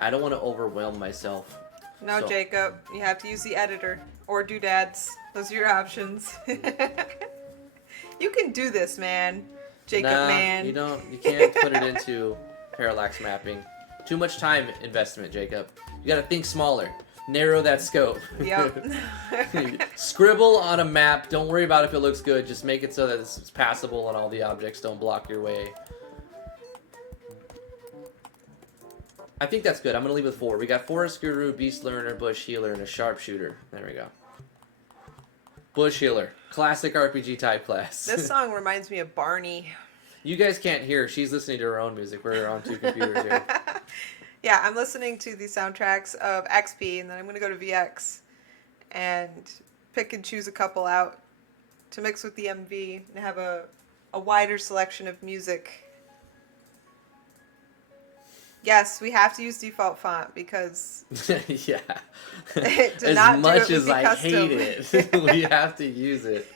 I don't want to overwhelm myself. No, So- Jacob, you have to use the editor or doodads. Those are your options. You can do this, man. Jacob, Nah, man. you can't put it into parallax mapping. Too much time investment, Jacob. You gotta think smaller. Narrow that scope. Yep. Scribble on a map. Don't worry about if it looks good. Just make it so that it's passable and all the objects don't block your way. I think that's good. I'm gonna leave with 4. We got Forest Guru, Beast Learner, Bush Healer, and a Sharpshooter. There we go. Bush Healer. Classic RPG type class. This song reminds me of Barney. You guys can't hear. She's listening to her own music. We're on two computers here. Yeah, I'm listening to the soundtracks of XP, and then I'm going to go to VX and pick and choose a couple out to mix with the MV and have a wider selection of music. Yes, we have to use default font because Yeah. to not do much it would as be I custom. hate it, we have to use it.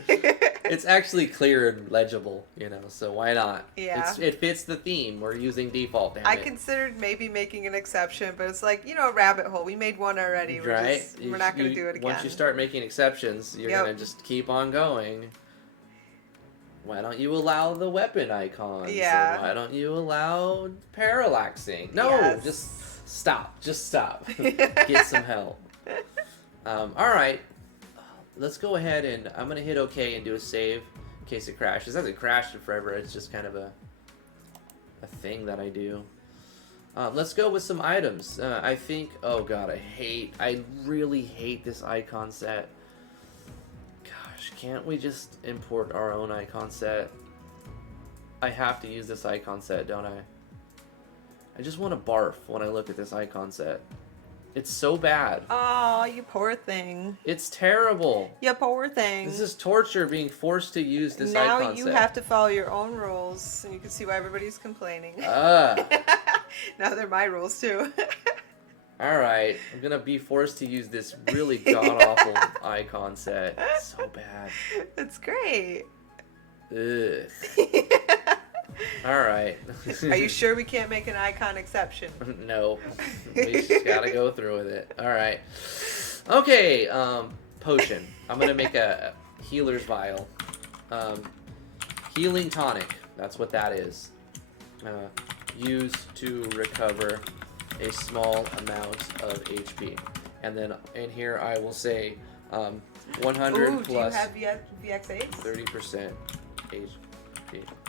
It's actually clear and legible, so why not? Yeah. It fits the theme. We're using default, damn I it. considered maybe making an exception, but it's like, a rabbit hole. We made one already. Right? We're not going to do it again. Once you start making exceptions, you're Yep. going to just keep on going. Why don't you allow the weapon icons? Yeah. And why don't you allow parallaxing? No, Yes. just stop. Just stop. Get some help. All right. Let's go ahead and I'm going to hit OK and do a save in case it crashes. It hasn't crashed in forever. It's just kind of a thing that I do. Let's go with some items. I think, oh god, I really hate this icon set. Gosh, can't we just import our own icon set? I have to use this icon set, don't I? I just want to barf when I look at this icon set. It's so bad. Oh, you poor thing. It's terrible. You poor thing. This is torture being forced to use this icon set. Now you have to follow your own rules, and you can see why everybody's complaining. Now they're my rules, too. Alright, I'm gonna be forced to use this really god-awful icon set. It's so bad. It's great. Ugh. Alright. Are you sure we can't make an icon exception? No. We just gotta go through with it. Alright. Okay, potion. I'm gonna make a healer's vial. Healing tonic. That's what that is. Used to recover a small amount of HP. And then in here I will say 100 Ooh, plus do you have VX Ace? 30% HP.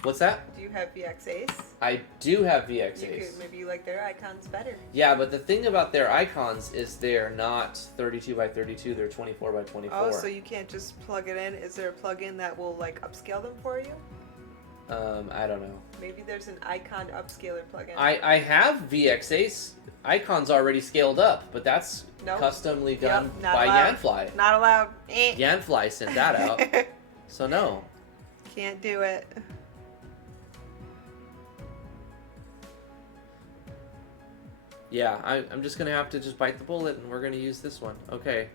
What's that? Do you have VX Ace? I do have VX You Ace. could, maybe you like their icons better. Yeah, but the thing about their icons is they're not 32 by 32, they're 24 by 24. Oh, so you can't just plug it in? Is there a plugin that will like upscale them for you? I don't know. Maybe there's an icon upscaler plugin. I have VX Ace icons already scaled up, but that's Nope. customly done Not by allowed. Yanfly. Not allowed. Yanfly sent that out. So no. Can't do it. Yeah, I'm just going to have to just bite the bullet, and we're going to use this one. Okay.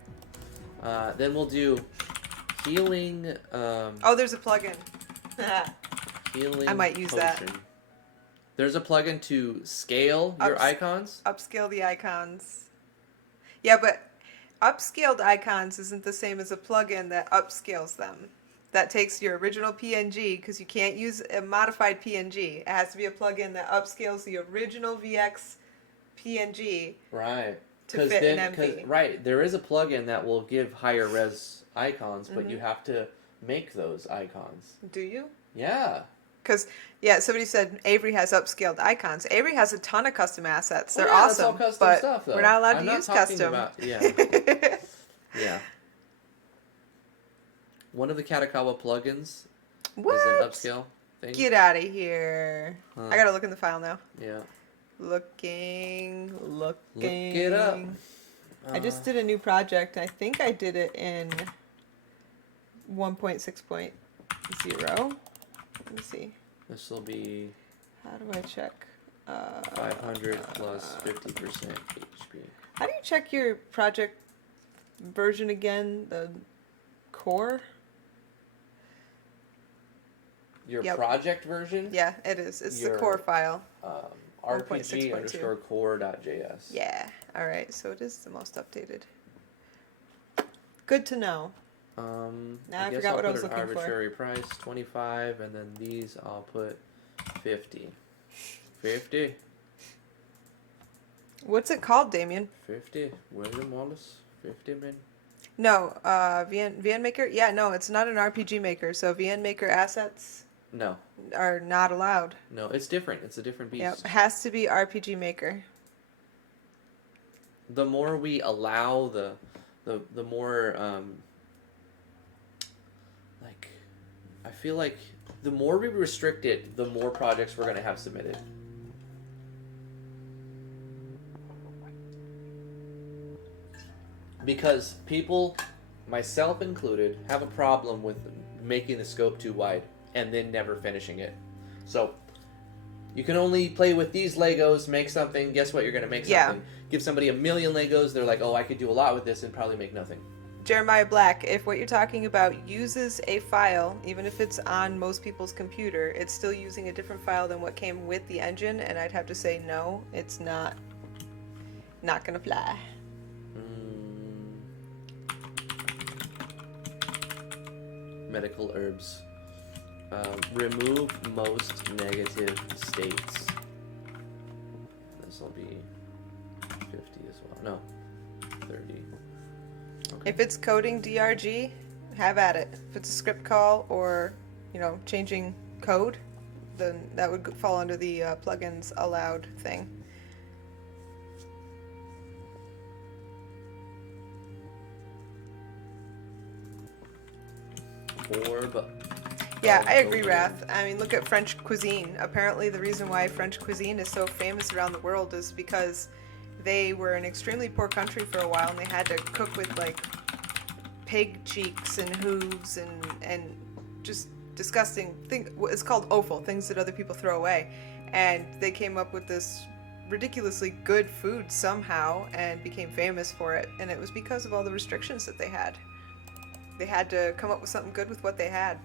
Then we'll do healing... Oh, there's a plugin. healing I might use that. potion. There's a plugin to scale your icons? Upscale the icons. Yeah, but upscaled icons isn't the same as a plugin that upscales them. That takes your original PNG, because you can't use a modified PNG. It has to be a plugin that upscales the original VX PNG Right. to fit an MV. Right, there is a plugin that will give higher res icons, but you have to make those icons. Do you? Yeah. Because, yeah, somebody said Avery has upscaled icons. Avery has a ton of custom assets. They're Well, yeah, that's awesome, all custom but stuff, though. we're not allowed I'm to not use talking custom. about- yeah. Yeah. One of the Katakawa plugins What? is an upscale thing. Get out of here. Huh. I gotta look in the file now. Yeah. Looking. Look it up. I just did a new project. I think I did it in 1.6.0. Let me see. This will be How do I check? 500 plus 50% HP. How do you check your project version again? The core? Your Yep. project version? Yeah, it is. It's the Your- core file. RPG 1.6.2. _ core.js. Yeah. All right. So it is the most updated. Good to know. Now I guess forgot I'll what I put was an looking for. arbitrary price, 25, and then these I'll put 50. 50. What's it called, Damien? 50. William Wallace. 50, man. No, VN Maker? Yeah, no, it's not an RPG maker. So VN Maker assets No. are not allowed. No, it's different. It's a different beast. Yep, has to be RPG Maker. The more we allow, the more like I feel like the more we restrict it, the more projects we're going to have submitted. Because people, myself included, have a problem with making the scope too wide and then never finishing it. So you can only play with these Legos, make something. Guess what? You're going to make something. Yeah. Give somebody a million Legos. They're like, oh, I could do a lot with this and probably make nothing. Jeremiah Black, if what you're talking about uses a file, even if it's on most people's computer, it's still using a different file than what came with the engine, and I'd have to say no, it's not gonna fly. Medical herbs. Remove most negative states. This will be 50 as well. No, 30. Okay. If it's coding DRG, have at it. If it's a script call or, changing code, then that would fall under the plugins allowed thing. Orb. Yeah, I agree, Wrath. I mean, look at French cuisine. Apparently, the reason why French cuisine is so famous around the world is because they were an extremely poor country for a while, and they had to cook with, pig cheeks and hooves and just disgusting thing. It's called offal, things that other people throw away. And they came up with this ridiculously good food somehow and became famous for it. And it was because of all the restrictions that they had. They had to come up with something good with what they had.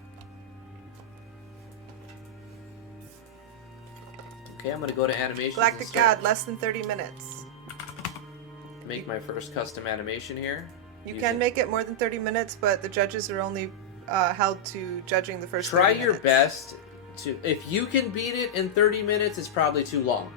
Okay, I'm going to go to animation. Galactic God, less than 30 minutes. Make my first custom animation here. You can make it more than 30 minutes, but the judges are only held to judging the first 30 Try minutes. your best to... If you can beat it in 30 minutes, it's probably too long.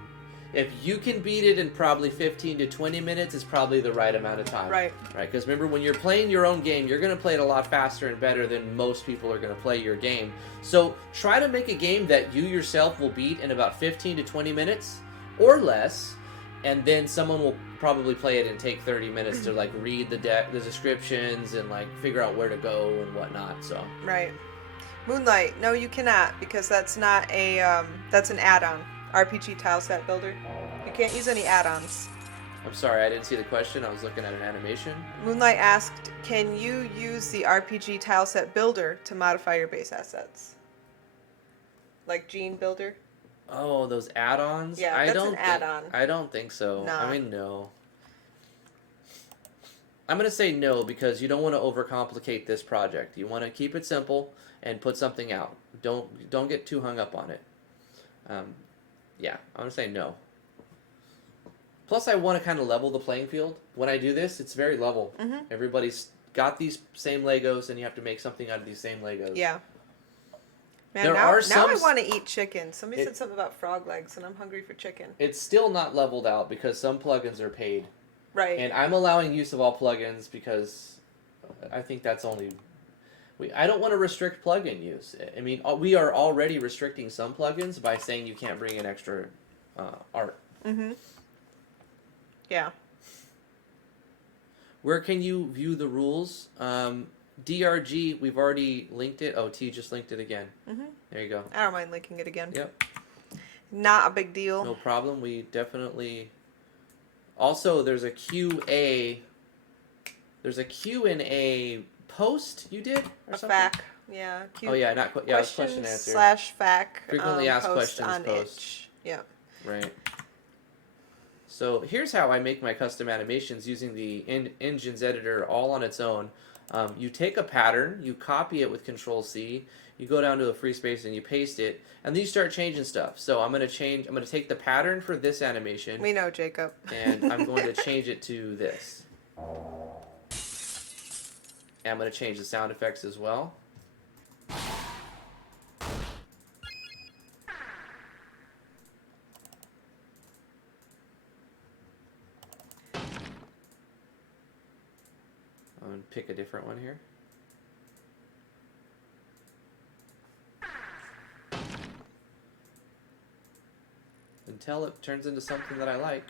If you can beat it in probably 15 to 20 minutes, it's probably the right amount of time. Right. Right, because remember, when you're playing your own game, you're going to play it a lot faster and better than most people are going to play your game. So try to make a game that you yourself will beat in about 15 to 20 minutes or less, and then someone will probably play it and take 30 minutes to read the descriptions and figure out where to go and whatnot. So Right. Moonlight, no, you cannot, because that's not a that's an add-on. RPG tile set builder. You can't use any add-ons. I'm sorry, I didn't see the question. I was looking at an animation. Moonlight asked, can you use the RPG tile set builder to modify your base assets? Like Gene Builder? Oh, those add-ons? Yeah, that's an add-on. I don't think so. Nah. I mean, no. I'm going to say no because you don't want to overcomplicate this project. You want to keep it simple and put something out. Don't get too hung up on it. Yeah, I'm going to say no. Plus, I want to kind of level the playing field. When I do this, it's very level. Mm-hmm. Everybody's got these same Legos, and you have to make something out of these same Legos. Yeah. Man, There now are I some... want to eat chicken. Somebody said something about frog legs, and I'm hungry for chicken. It's still not leveled out because some plugins are paid. Right. And I'm allowing use of all plugins because I think that's only... I don't want to restrict plugin use. I mean, we are already restricting some plugins by saying you can't bring in extra art. Mm-hmm. Yeah. Where can you view the rules? DRG, we've already linked it. Oh, T just linked it again. Mm-hmm. There you go. I don't mind linking it again. Yep. Not a big deal. No problem. We definitely... Also, there's a QA... There's a Q&A post you did or something? FAQ. Yeah. Oh, yeah, not... Yeah, it was question answer. /FAQ. Frequently asked post questions on post. itch. Yeah. Right. So here's how I make my custom animations using the Engines editor all on its own. You take a pattern, you copy it with Control-C, you go down to a free space and you paste it, and then you start changing stuff. So I'm going to take the pattern for this animation. We know, Jacob. And I'm going to change it to this. And I'm going to change the sound effects as well. I'm going to pick a different one here. Until it turns into something that I like.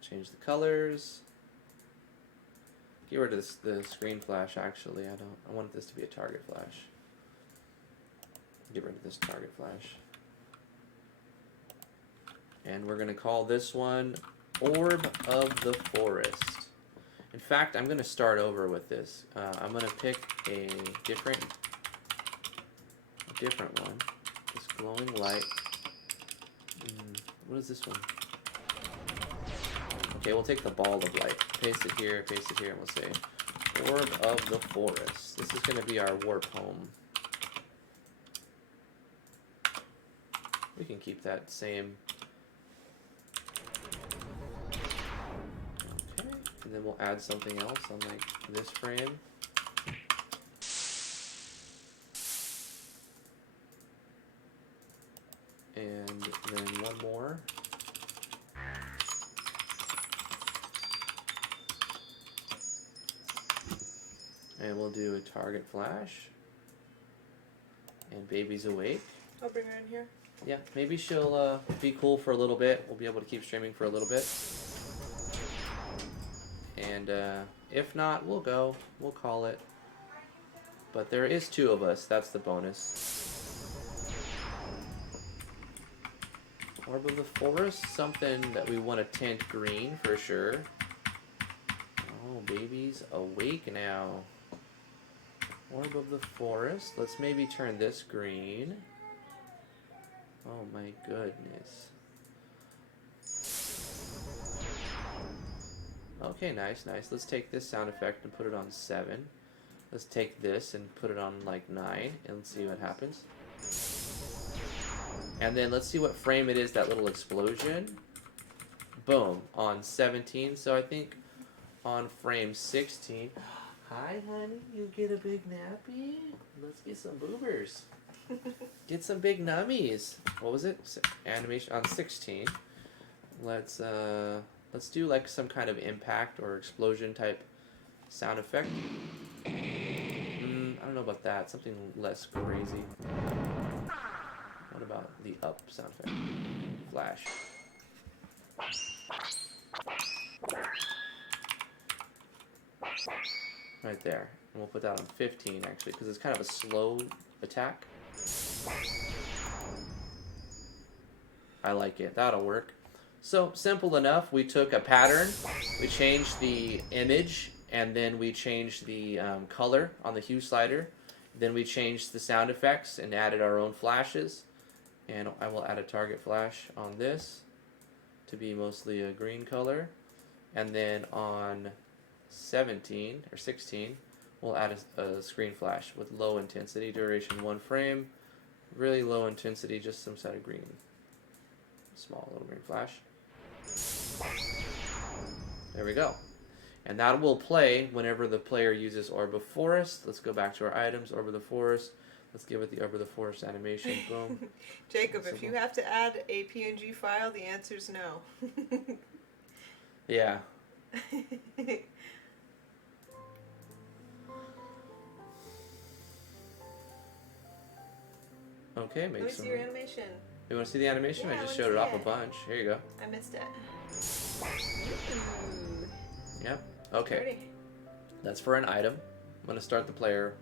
Change the colors. Get rid of this, the screen flash, actually. I want this to be a target flash. Get rid of this target flash. And we're going to call this one Orb of the Forest. In fact, I'm going to start over with this. I'm going to pick a different one. This glowing light. What is this one? Okay, we'll take the ball of light. Paste it here, and we'll say Orb of the Forest. This is going to be our warp home. We can keep that same. Okay, and then we'll add something else on like this frame. And then one more. And we'll do a target flash. And baby's awake. I'll bring her in here. Yeah, maybe she'll be cool for a little bit. We'll be able to keep streaming for a little bit. And if not, we'll go. We'll call it. But there is 2 of us. That's the bonus. Orb of the Forest. Something that we want to tint green for sure. Oh, baby's awake now. Orb of the Forest. Let's maybe turn this green. Oh my goodness. Okay, nice. Let's take this sound effect and put it on 7. Let's take this and put it on like 9 and see what happens. And then let's see what frame it is, that little explosion. Boom, on 17. So I think on frame 16. Hi, honey, you get a big nappy? Let's get some boobers. Get some big nummies. What was it? Animation on 16. Let's do like some kind of impact or explosion type sound effect. I don't know about that. Something less crazy. What about the up sound effect? Flash. Right there. And we'll put that on 15 actually, because it's kind of a slow attack. I like it. That'll work. So, simple enough. We took a pattern, we changed the image, and then we changed the color on the hue slider. Then we changed the sound effects and added our own flashes. And I will add a target flash on this to be mostly a green color. And then on 17 or 16, we'll add a screen flash with low intensity, duration 1 frame, really low intensity, just some sort of green, small little green flash. There we go. And that will play whenever the player uses Orb of Forest. Let's go back to our items, Orb of the Forest. Let's give it the Orb of the Forest animation. Boom. Jacob, if you have to add a PNG file, the answer's no. Yeah. Okay, Let me see your animation. You want to see the animation? Yeah, I just I showed it wanna off see a bunch. Here you go. I missed it. Yep. Okay. Pretty. That's for an item. I'm going to start the player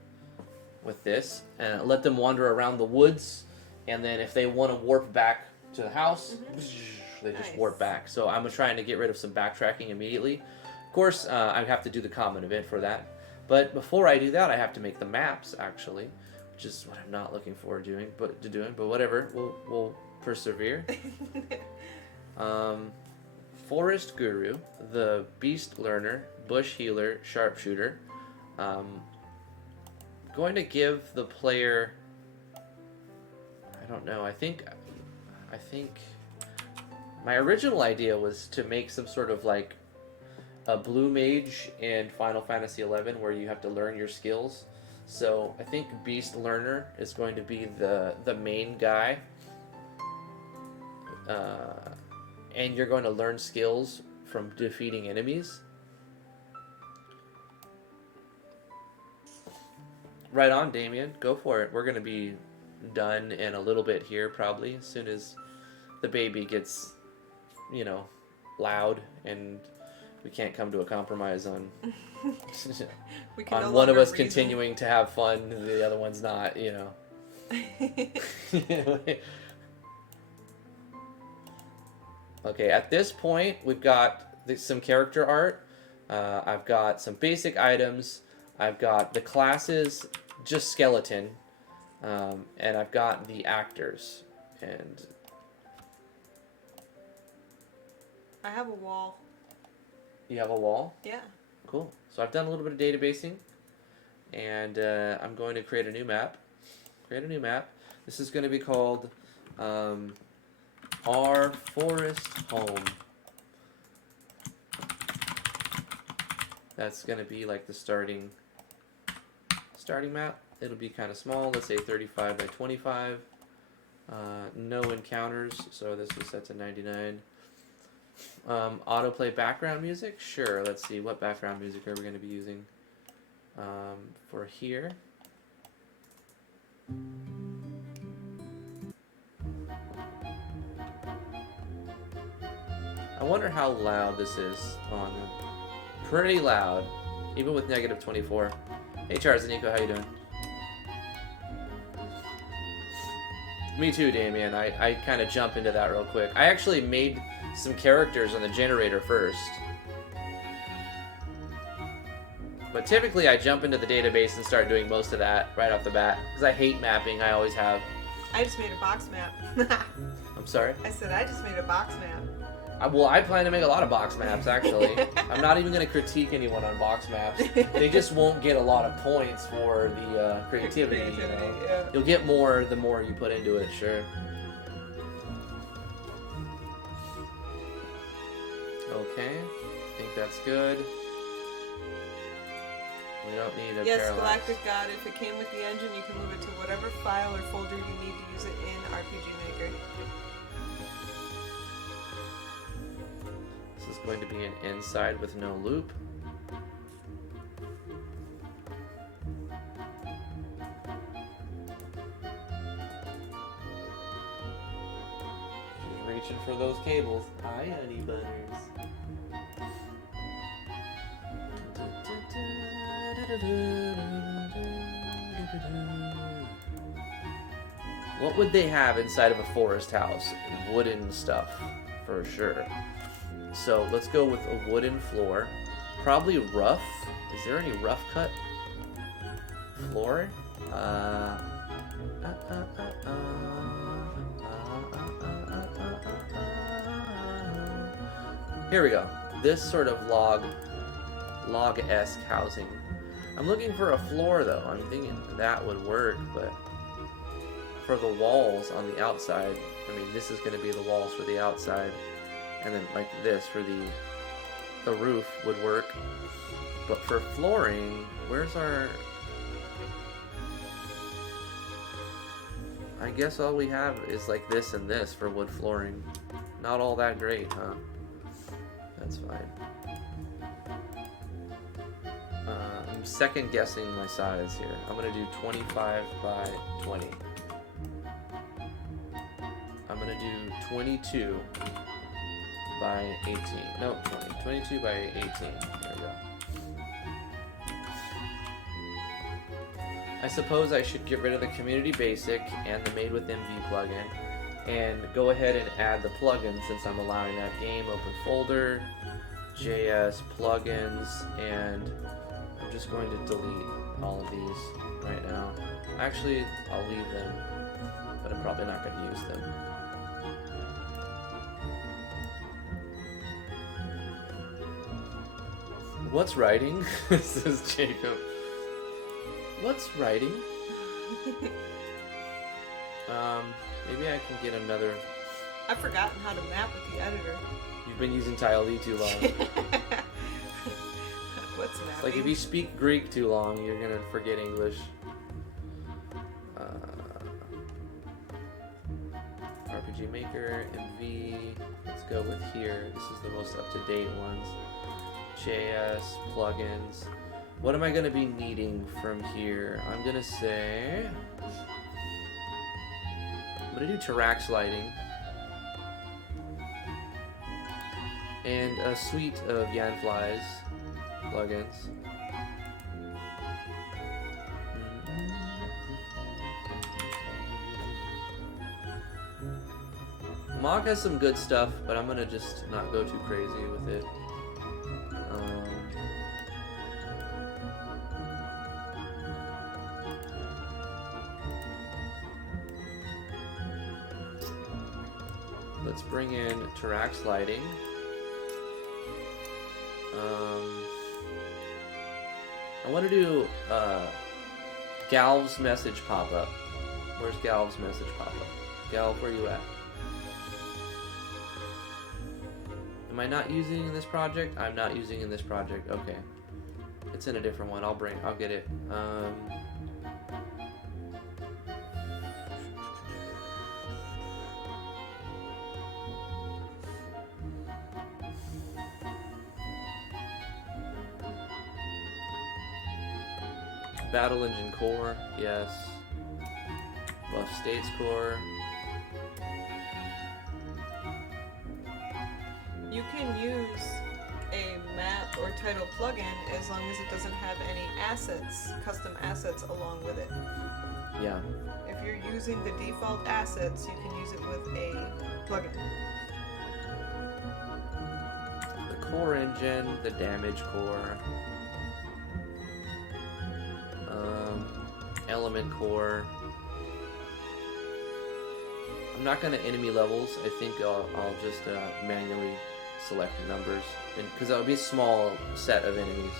with this and let them wander around the woods. And then if they want to warp back to the house, they just warp back. So I'm trying to get rid of some backtracking immediately. Of course, I have to do the common event for that. But before I do that, I have to make the maps, actually, which is what I'm not looking forward to doing. But whatever, we'll persevere. Forest Guru, the Beast Learner, Bush Healer, Sharpshooter. Going to give the player, I don't know, I think my original idea was to make some sort of like a blue mage in Final Fantasy XI where you have to learn your skills. So I think Beast Learner is going to be the main guy. And you're going to learn skills from defeating enemies. Right on, Damien. Go for it. We're going to be done in a little bit here, probably, as soon as the baby gets, loud and we can't come to a compromise on We can no on one of longer us reason. continuing to have fun, the other one's not, you know. Okay, at this point, we've got some character art. I've got some basic items. I've got the classes, just skeleton. And I've got the actors. And I have a wall. you have a wall? Yeah. Cool. So I've done a little bit of databasing. And I'm going to create a new map. This is going to be called Our Forest Home. That's going to be like the starting map. It'll be kind of small. Let's say 35 by 25. No encounters, so this is set to 99. Autoplay background music? Sure. Let's see. What background music are we going to be using for here? I wonder how loud this is on the... Pretty loud, even with negative 24. Hey Charles and Nico, how you doing? Me too, Damien. I kind of jump into that real quick. I actually made some characters on the generator first. But typically I jump into the database and start doing most of that right off the bat. Because I hate mapping, I always have. I just made a box map. I'm sorry? I said I just made a box map. Well, I plan to make a lot of box maps, actually. I'm not even going to critique anyone on box maps. They just won't get a lot of points for the creativity, you know? Yeah. You'll get more the more you put into it, sure. Okay, I think that's good. We don't need a Yes, parallax. Galactic God, if it came with the engine, you can move it to whatever file or folder you need to use it in RPG Maker. This is going to be an inside with no loop. She's reaching for those cables. Hi, honey butters. What would they have inside of a forest house? Wooden stuff, for sure. So let's go with a wooden floor. Probably rough. Is there any rough cut floor? Here we go. This sort of log-esque housing. I'm looking for a floor though. I'm thinking that would work, but for the walls on the outside, I mean, this is going to be the walls for the outside, and then like this for the roof would work. But for flooring, where's our... I guess all we have is like this and this for wood flooring. Not all that great, huh? That's fine. I'm second guessing my size here. I'm gonna do 25 by 20. I'm gonna do 22 by 18. No, 20. 22 by 18. There we go. I suppose I should get rid of the Community Basic and the Made with MV plugin and go ahead and add the plugin since I'm allowing that game. Open folder, JS plugins, and I'm just going to delete all of these right now. Actually, I'll leave them, but I'm probably not going to use them. What's writing? This is Jacob. What's writing? Maybe I can get another... I've forgotten how to map with the editor. You've been using Tile too long. What's mapping? It's like if you speak Greek too long, you're gonna forget English. RPG Maker, MV. Let's go with here. This is the most up-to-date ones. JS, plugins. What am I gonna be needing from here? I'm gonna say... I'm gonna do Tarax lighting. and a suite of Yanfly's plugins. Mog has some good stuff, but I'm gonna just not go too crazy with it. Let's bring in Tarax lighting. I want to do Galv's message pop-up. Where's Galv's message pop-up? Galv, where you at? Am I not using in this project? I'm not using in this project. Okay. It's in a different one. I'll get it. Battle Engine Core, yes. Buff States Core. You can use a map or title plugin as long as it doesn't have any assets, custom assets along with it. Yeah. If you're using the default assets, you can use it with a plugin. The core engine, the damage core, element core. I'm not going to enemy levels. I think I'll just manually select the numbers, because that would be a small set of enemies,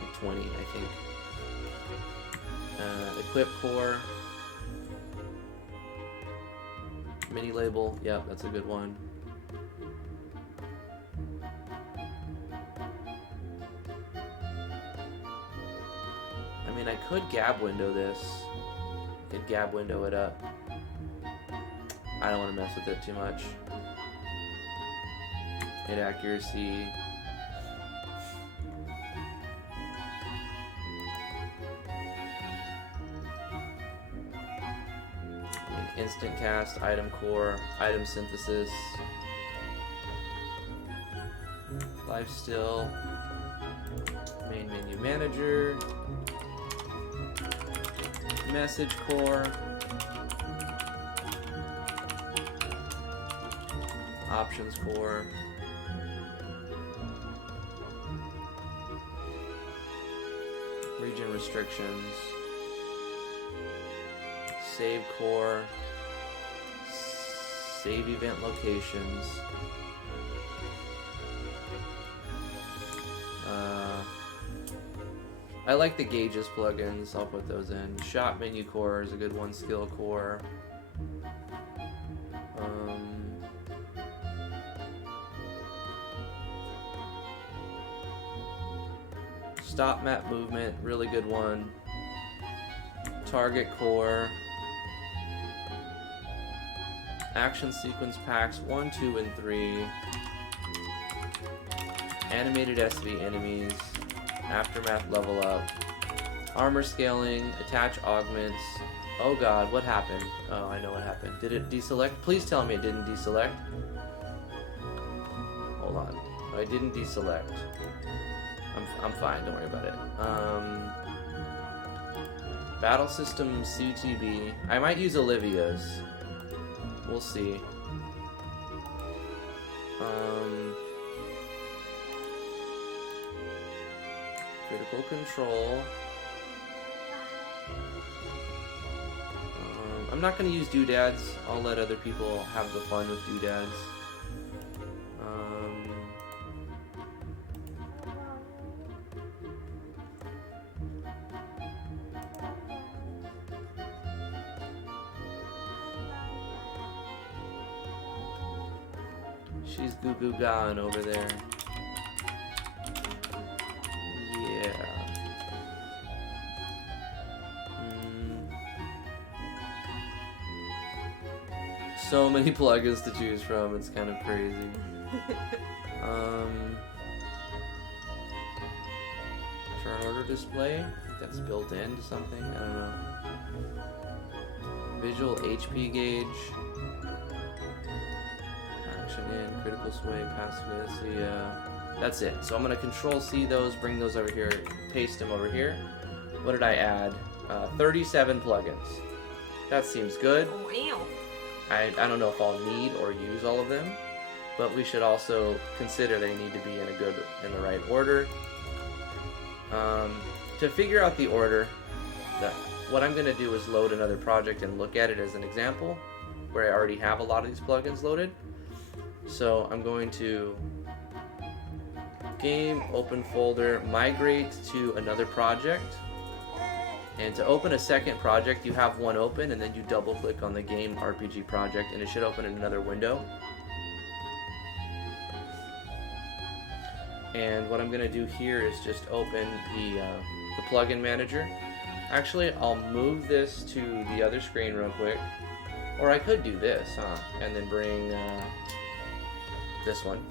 like 20, I think. Equip core, mini label. Yep, that's a good one. I mean, I could gab window this. I could gab window it up. I don't want to mess with it too much. Hit accuracy. I mean, instant cast, item core, item synthesis, lifesteal, main menu manager, message core, options core, region restrictions, save core, save event locations, I like the gauges plugins, I'll put those in. Shot menu core is a good one, skill core. Stop map movement, really good one. Target core. Action sequence packs 1, 2, and 3. Animated SV enemies. Aftermath level up. Armor scaling, attach augments. Oh god, what happened? Oh, I know what happened. Did it deselect? Please tell me it didn't deselect. Hold on. I didn't deselect. I'm fine, don't worry about it. Battle system CTB. I might use Olivia's. We'll see. Critical control. I'm not going to use doodads. I'll let other people have the fun with doodads. She's goo goo gaing over there. Yeah. So many plugins to choose from, it's kind of crazy. Turn order display? I think that's built into something, I don't know. Visual HP gauge. action in, critical sway, passive, that's it. So I'm going to Control C those, bring those over here, paste them over here. What did I add? 37 plugins. That seems good. Wow. I don't know if I'll need or use all of them, but we should also consider they need to be in the right order. To figure out the order, what I'm going to do is load another project and look at it as an example, where I already have a lot of these plugins loaded. So I'm going to Game, Open Folder, Migrate to another project. And to open a second project, you have one open, and then you double click on the Game RPG project, and it should open in another window. And what I'm going to do here is just open the plugin manager. Actually, I'll move this to the other screen real quick. Or I could do this, and then bring this one.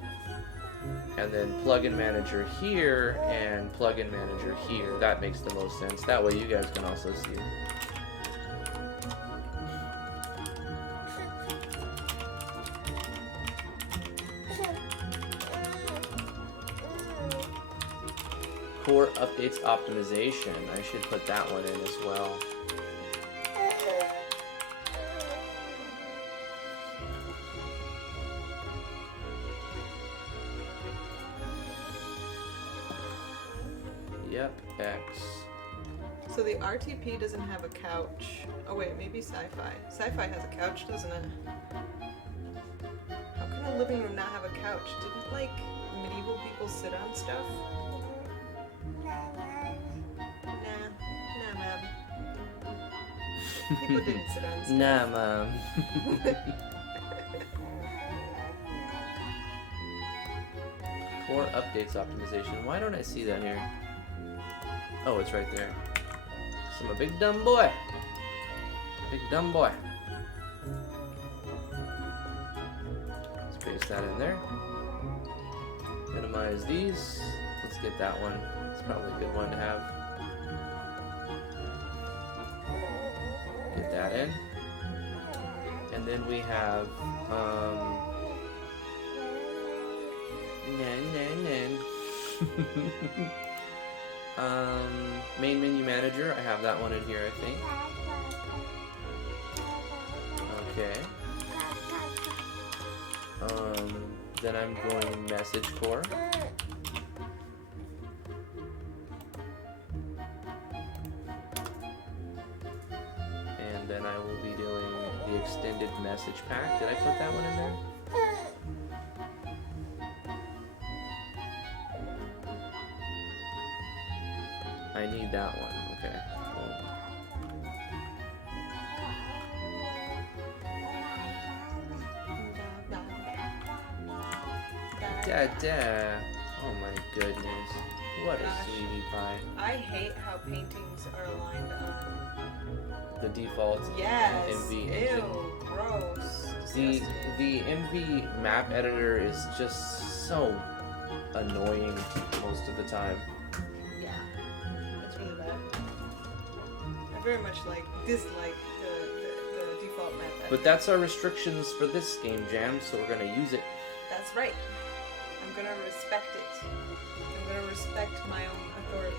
And then plugin manager here and plugin manager here. That makes the most sense. That way you guys can also see. Core updates optimization. I should put that one in as well. Yep, X. So the RTP doesn't have a couch. Oh wait, maybe Sci-Fi. Sci-Fi has a couch, doesn't it? How can a living room not have a couch? Didn't like medieval people sit on stuff? Nah, ma'am. People didn't sit on stuff. Nah, mom. Core updates optimization. Why don't I see that here? Oh, it's right there. So I'm a big dumb boy. Big dumb boy. Let's paste that in there. Minimize these. Let's get that one. It's probably a good one to have. Get that in. And then we have main menu manager. I have that one in here, I think. Okay. Then I'm going message core. And then I will be doing the extended message pack. Did I put that one in there? I need that one. Okay. Dada. Oh my goodness. What a sweetie pie. I hate how paintings are aligned on The default yes. MV Ew, engine. gross. The MV map editor is just so annoying most of the time. Yeah, it's really bad. I very much dislike the default map editor. But that's our restrictions for this game jam, so we're gonna use it. That's right. I'm gonna respect it. I'm gonna respect my own authority.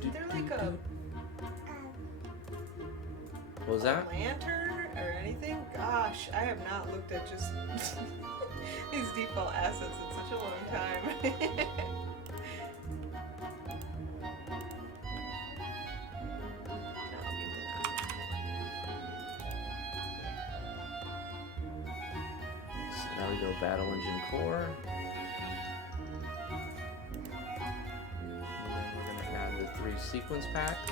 Isn't there like a What was that? lantern or anything? Gosh, I have not looked at just these default assets in such a long time. So now we go Battle Engine Core. And then we're gonna add the 3 sequence packs.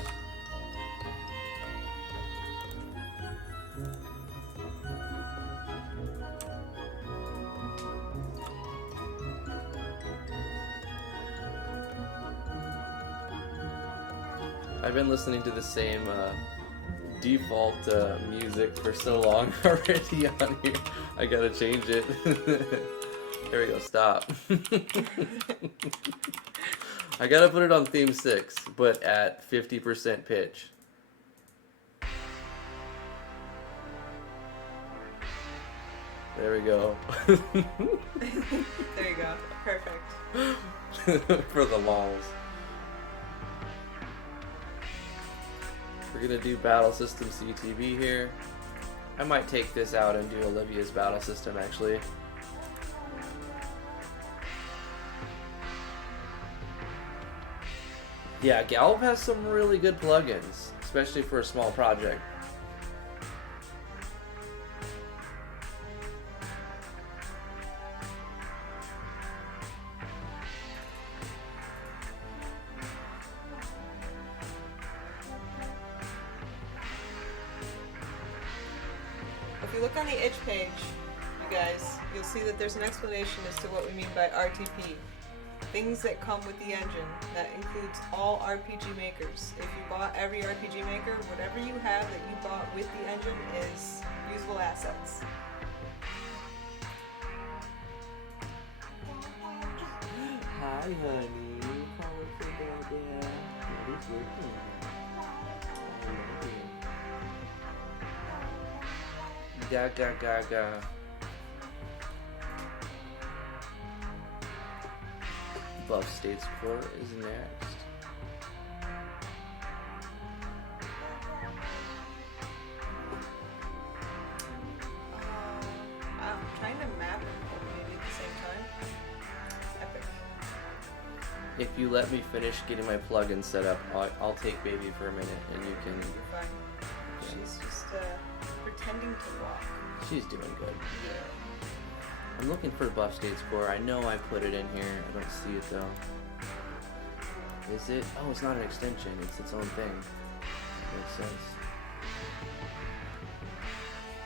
I've been listening to the same default music for so long already on here. I gotta change it. There we go, stop. I gotta put it on theme 6, but at 50% pitch. There we go. There you go. Perfect. For the lols. We're gonna do battle system CTB here. I might take this out and do Olivia's battle system actually. Yeah, Gallop has some really good plugins, especially for a small project. If you look on the itch page, you guys, you'll see that there's an explanation as to what we mean by RTP. Things that come with the engine. That includes all RPG makers. If you bought every RPG maker, whatever you have that you bought with the engine is usable assets. Hi, honey. Calling for Dad. Daddy's working. I love you. Gaga gaga. Buff States Court is next. I'm trying to map and maybe at the same time. Epic. If you let me finish getting my plugin set up, I'll take baby for a minute and you can. You're fine. She's just pretending to walk. She's doing good. Yeah. I'm looking for Buff States Core. I know I put it in here. I don't see it though. Is it? Oh, it's not an extension. It's its own thing. Makes sense.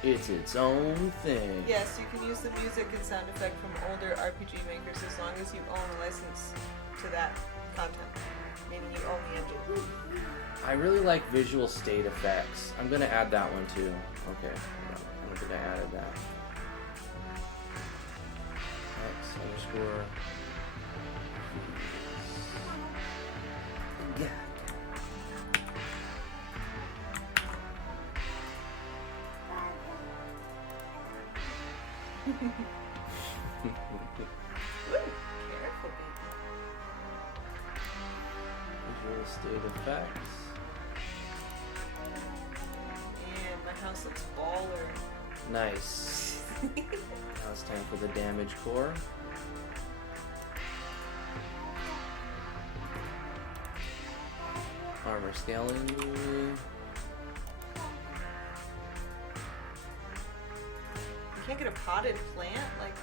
It's its own thing. Yes, you can use the music and sound effect from older RPG makers as long as you own a license to that content, meaning you own the engine. I really like visual state effects. I'm gonna add that one too. Okay, no, I don't think I added that. X underscore. Yeah. Careful, baby. Visual state effects. Man, my house looks baller. Nice. Now it's time for the damage core. Armor scaling. You can't get a potted plant? Like.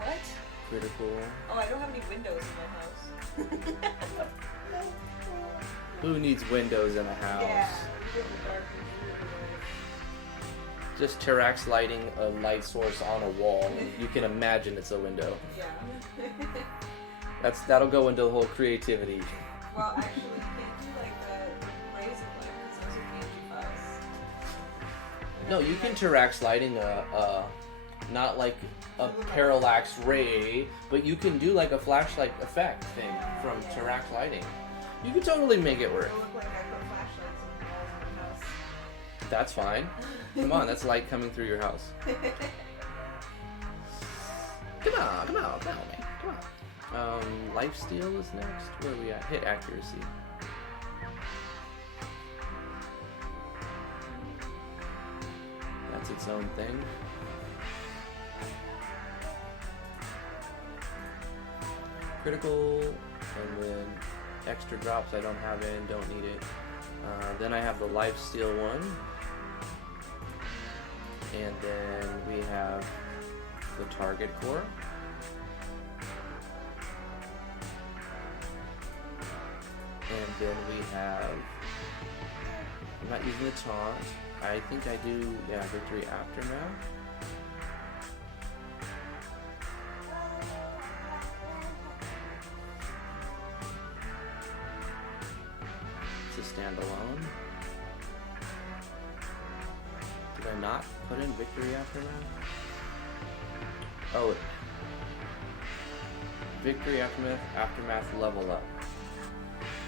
What? Critical. Oh, I don't have any windows in my house. Who needs windows in a house? Yeah. You get the dark and Just Terax lighting a light source on a wall. You can imagine it's a window. yeah. That'll go into the whole creativity. Well, actually, you can't do like the raising light because those are PNG files. No, you can Terax lighting a not like a parallax ray, but you can do like a flashlight effect thing from Terax lighting. You can totally make it work. It'll look like I put flashlights in the walls of my house. That's fine. Come on, that's light coming through your house. Come on, man. Come on. Lifesteal is next. Where are we at? Hit accuracy. That's its own thing. Critical, and then extra drops I don't have in, don't need it. Then I have the lifesteal one. And then we have the target core. And then we have, I'm not using the taunt. I think I do, yeah, Victory Aftermath. It's a standalone. Did I not put in Victory Aftermath? Oh, Victory Aftermath level up.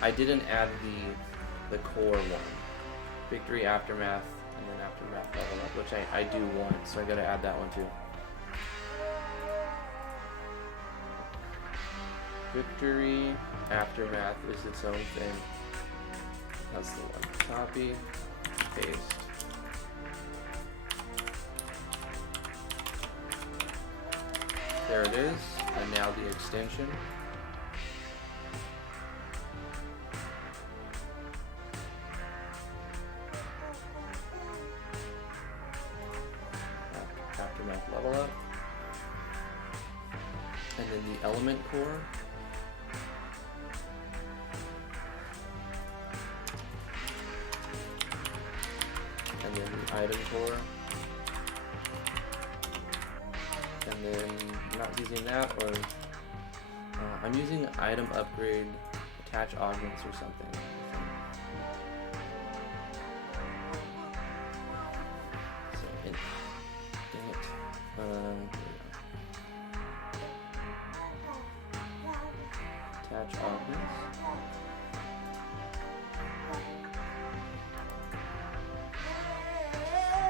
I didn't add the core one. Victory Aftermath And then Aftermath level up, which I do want, so I gotta add that one too. Victory, Aftermath is its own thing. That's the one. Copy, paste. There it is, and now the extension. Aftermath level up. And then the element core. And then the item core. And then I'm not using that, or I'm using item upgrade, attach augments or something. So, dang it. Attach augments.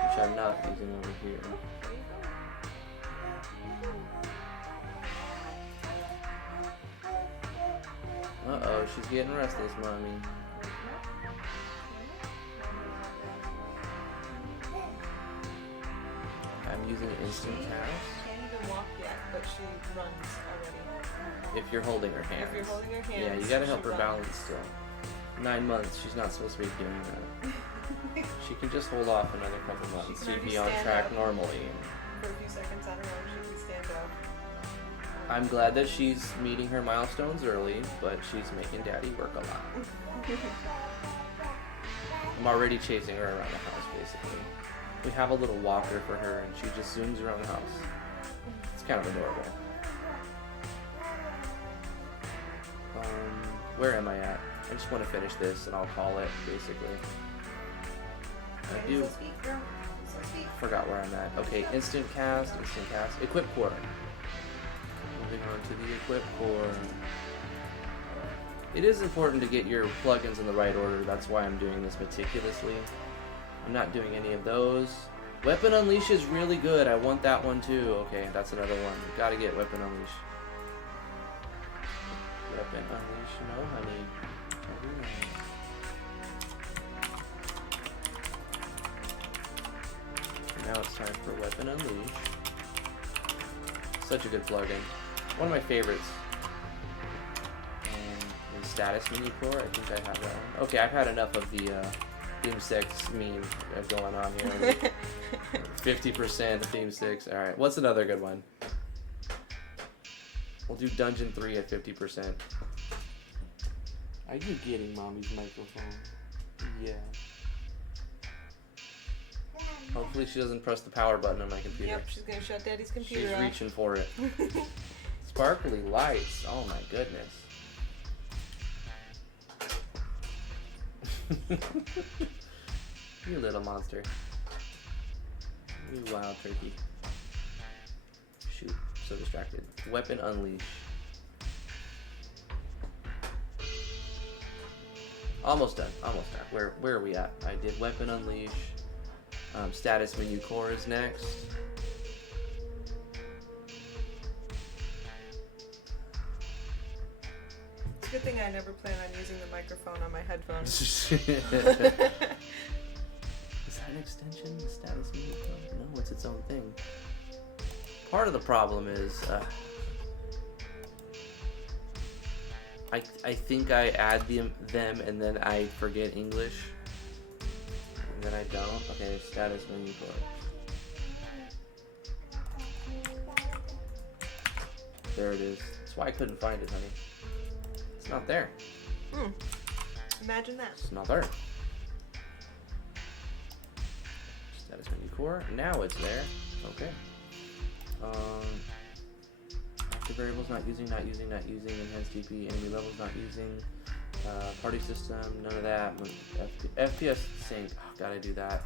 Which I'm not using over here. Uh-oh, she's getting restless, mommy. I'm using instant cast. She can't even walk yet, but she runs already. If you're holding her hand. If you're holding her hand, Yeah, you gotta help her balance still. 9 months, she's not supposed to be doing that. She can just hold off another couple months. She'd be on track normally. For a few seconds on her own, she can stand up. I'm glad that she's meeting her milestones early, but she's making daddy work a lot. I'm already chasing her around the house, basically. We have a little walker for her, and she just zooms around the house. It's kind of adorable. Where am I at? I just want to finish this, and I'll call it, basically. I do. Forgot where I'm at. Okay, instant cast, equip core. Moving on to the equip core. It is important to get your plugins in the right order. That's why I'm doing this meticulously. I'm not doing any of those. Weapon Unleash is really good. I want that one too. Okay, that's another one. Gotta get Weapon Unleash. Weapon Unleash, no honey. Now it's time for Weapon Unleash. Such a good plugin. One of my favorites. The status menu core, I think I have that one. Okay, I've had enough of the Theme 6 meme going on here. 50% Theme 6. Alright, what's another good one? We'll do Dungeon 3 at 50%. Are you getting mommy's microphone? Yeah. Hopefully she doesn't press the power button on my computer. Yep, she's gonna shut daddy's computer She's off. reaching for it. Sparkly lights. Oh my goodness. You little monster. You wild turkey. Shoot, so distracted. Weapon Unleash. Almost done. Almost done. Where are we at? I did Weapon Unleash. Status menu core is next. It's a good thing I never plan on using the microphone on my headphones. Is that an extension? The status menu core? No, it's its own thing. Part of the problem is I think I add them and then I forget English. And then I don't. Okay, status menu core. There it is. That's why I couldn't find it, honey. It's not there. Imagine that. It's not there. Status menu core. Now it's there. Okay. Active variables not using, enhanced TP, enemy levels not using, party system, none of that. FPS sync, oh, gotta do that.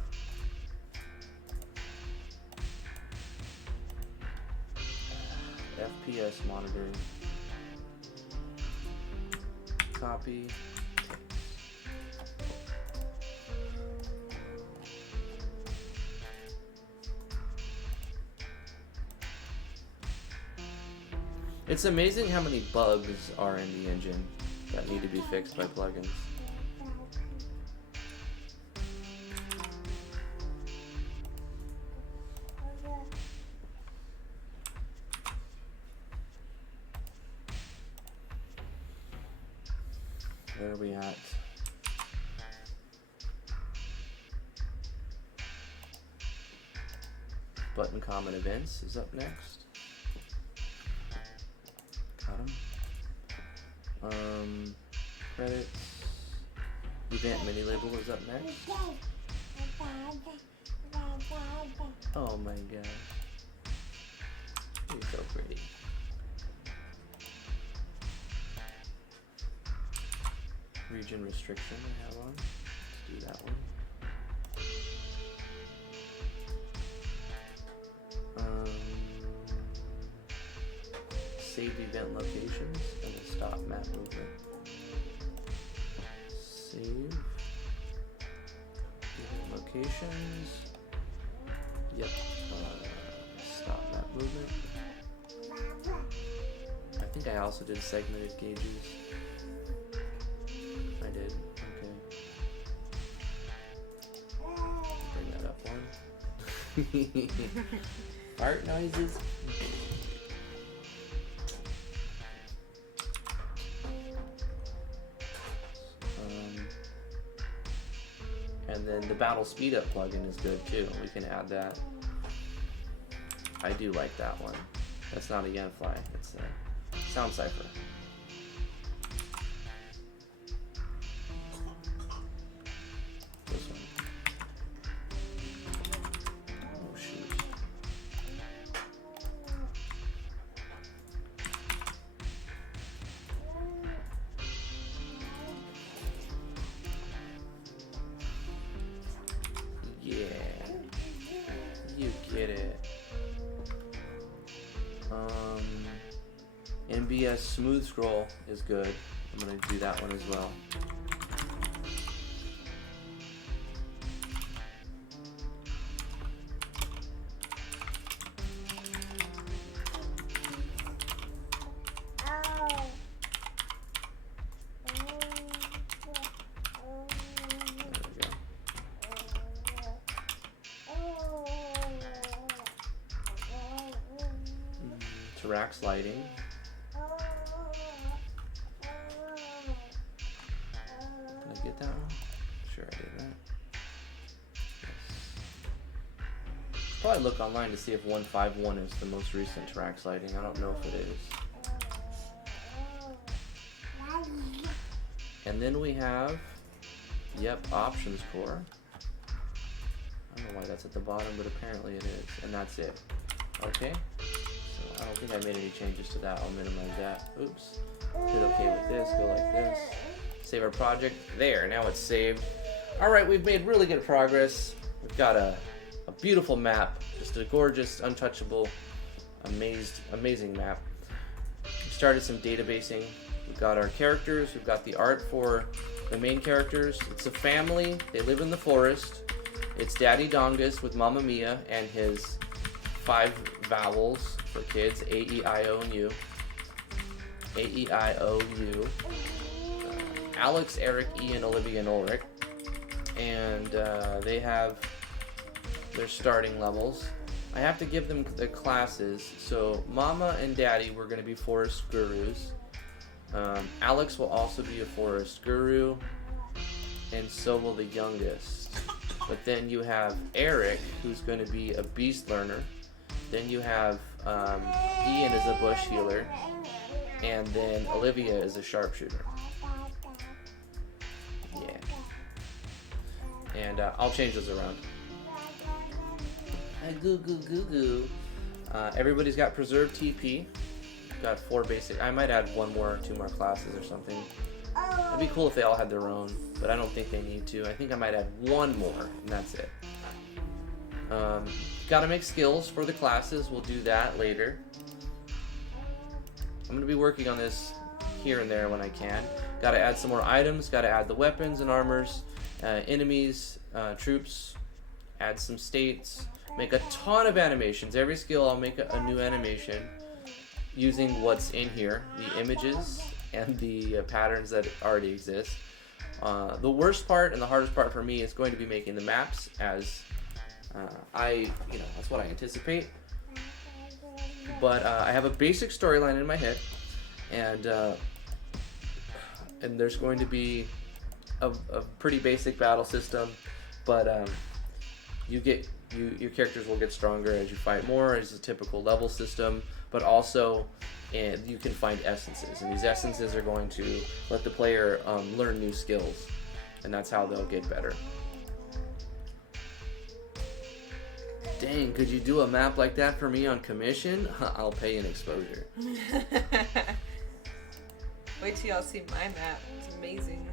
FPS monitoring. Copy. It's amazing how many bugs are in the engine that need to be fixed by plugins. Where are we at? Button common events is up next. Got 'em. Credits. Event mini label is up next. Oh my gosh. You're so pretty. Region restriction I have on. Let's do that one. Save event locations and then stop map movement. Save event locations. Yep. Stop map movement. I think I also did segmented gauges. I did. Okay. Bring that up one. Fart noises. And then the battle speed up plugin is good too. We can add that. I do like that one. That's not a Yanfly. It's a Sound Cipher. This one. Oh shoot. Yeah, you get it. MBS smooth scroll is good. I'm gonna do that one as well. Rax lighting. Did I get that one? Sure I did that. Yes. Probably look online to see if 151 is the most recent Trax lighting. I don't know if it is. And then we have, yep, options core. I don't know why that's at the bottom, but apparently it is. And that's it. Okay. I don't think I made any changes to that. I'll minimize that. Oops. Hit OK with this. Go like this. Save our project. There. Now it's saved. All right. We've made really good progress. We've got a beautiful map. Just a gorgeous, untouchable, amazing map. We started some databasing. We've got our characters. We've got the art for the main characters. It's a family. They live in the forest. It's Daddy Dongus with Mamma Mia and his 5 vowels for kids, A, E, I, O, and U. A, E, I, O, U. Alex, Eric, Ian, Olivia, and Ulrich. And they have their starting levels. I have to give them the classes. So Mama and Daddy were going to be forest gurus. Alex will also be a forest guru. And so will the youngest. But then you have Eric, who's going to be a beast learner. Then you have Ian as a bush healer, and then Olivia is a sharpshooter. Yeah. And I'll change those around. Goo goo goo goo. Everybody's got preserved TP. Got 4 basic. I might add 1 more or 2 more classes or something. It'd be cool if they all had their own, but I don't think they need to. I think I might add 1 more, and that's it. Got to make skills for the classes. We'll do that later. I'm going to be working on this here and there when I can. Got to add some more items. Got to add the weapons and armors, enemies, troops. Add some states. Make a ton of animations. Every skill I'll make a new animation. using what's in here, the images and the patterns that already exist. The worst part and the hardest part for me is going to be making the maps, as that's what I anticipate. But I have a basic storyline in my head, and there's going to be a pretty basic battle system, but your characters will get stronger as you fight more. It's a typical level system, but also you can find essences, and these essences are going to let the player learn new skills, and that's how they'll get better. Dang, could you do a map like that for me on commission? I'll pay an exposure. Wait till y'all see my map. It's amazing.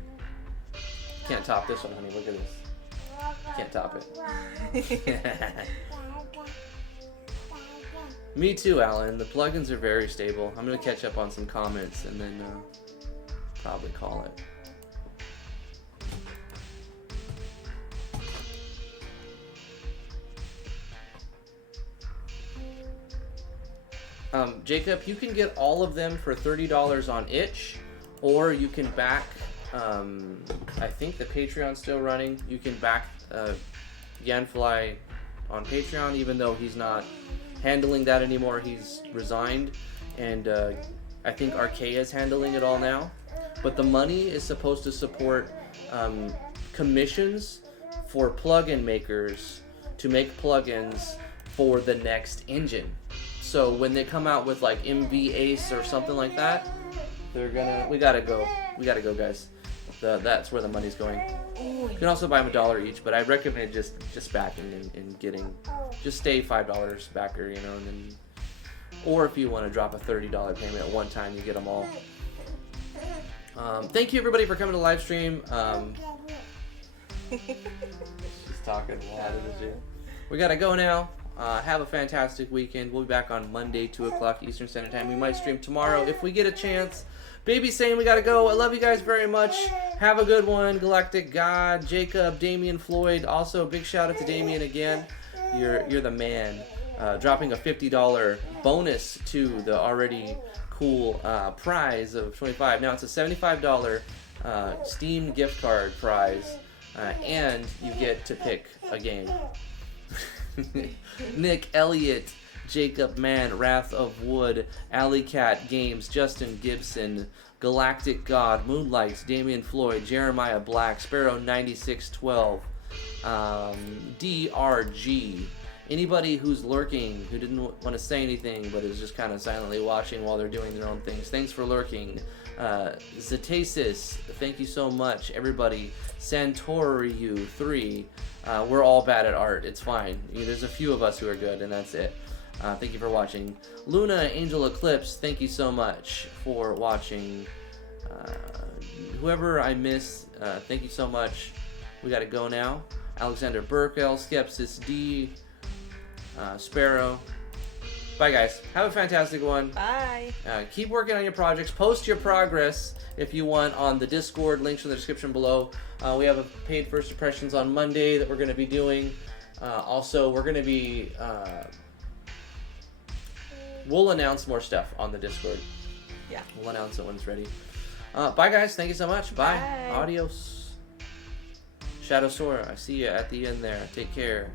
Can't top this one, honey. Look at this. Can't top it. Me too, Alan. The plugins are very stable. I'm going to catch up on some comments and then probably call it. Jacob, you can get all of them for $30 on itch, or you can back, I think the Patreon's still running. You can back Yanfly on Patreon, even though he's not handling that anymore. He's resigned, and I think Archaea is handling it all now. But the money is supposed to support commissions for plugin makers to make plugins for the next engine. So when they come out with like MV Ace or something like that, we gotta go, guys. That's where the money's going. You can also buy them $1 each, but I recommend just backing and getting, just stay $5 backer, and then, or if you want to drop a $30 payment at one time, you get them all. Thank you everybody for coming to the live stream. She's talking a lot of this. We gotta go now. Have a fantastic weekend. We'll be back on Monday, 2 o'clock Eastern Standard Time. We might stream tomorrow if we get a chance. Baby's saying we gotta go. I love you guys very much. Have a good one. Galactic God, Jacob, Damian, Floyd. Also, big shout out to Damian again. You're the man. Dropping a $50 bonus to the already cool prize of $25. Now it's a $75 Steam gift card prize, and you get to pick a game. Nick Elliott, Jacob Mann, Wrath of Wood, Alley Cat Games, Justin Gibson, Galactic God, Moonlight, Damian Floyd, Jeremiah Black, Sparrow 9612, DRG. Anybody who's lurking, who didn't want to say anything, but is just kind of silently watching while they're doing their own things, thanks for lurking. Zetasis, thank you so much. Everybody, Santoriu 3, we're all bad at art. It's fine. There's a few of us who are good, and that's it. Thank you for watching. Luna Angel Eclipse, thank you so much for watching. Whoever I miss, thank you so much. We gotta go now. Alexander Burkell, Skepsis D, Sparrow. Bye guys. Have a fantastic one. Bye. Keep working on your projects. Post your progress if you want on the Discord. Links in the description below. We have a paid first impressions on Monday that we're going to be doing. Also, we're going to be... we'll announce more stuff on the Discord. Yeah. We'll announce it when it's ready. Bye guys. Thank you so much. Bye. Bye. Adios. Shadow Sora, I see you at the end there. Take care.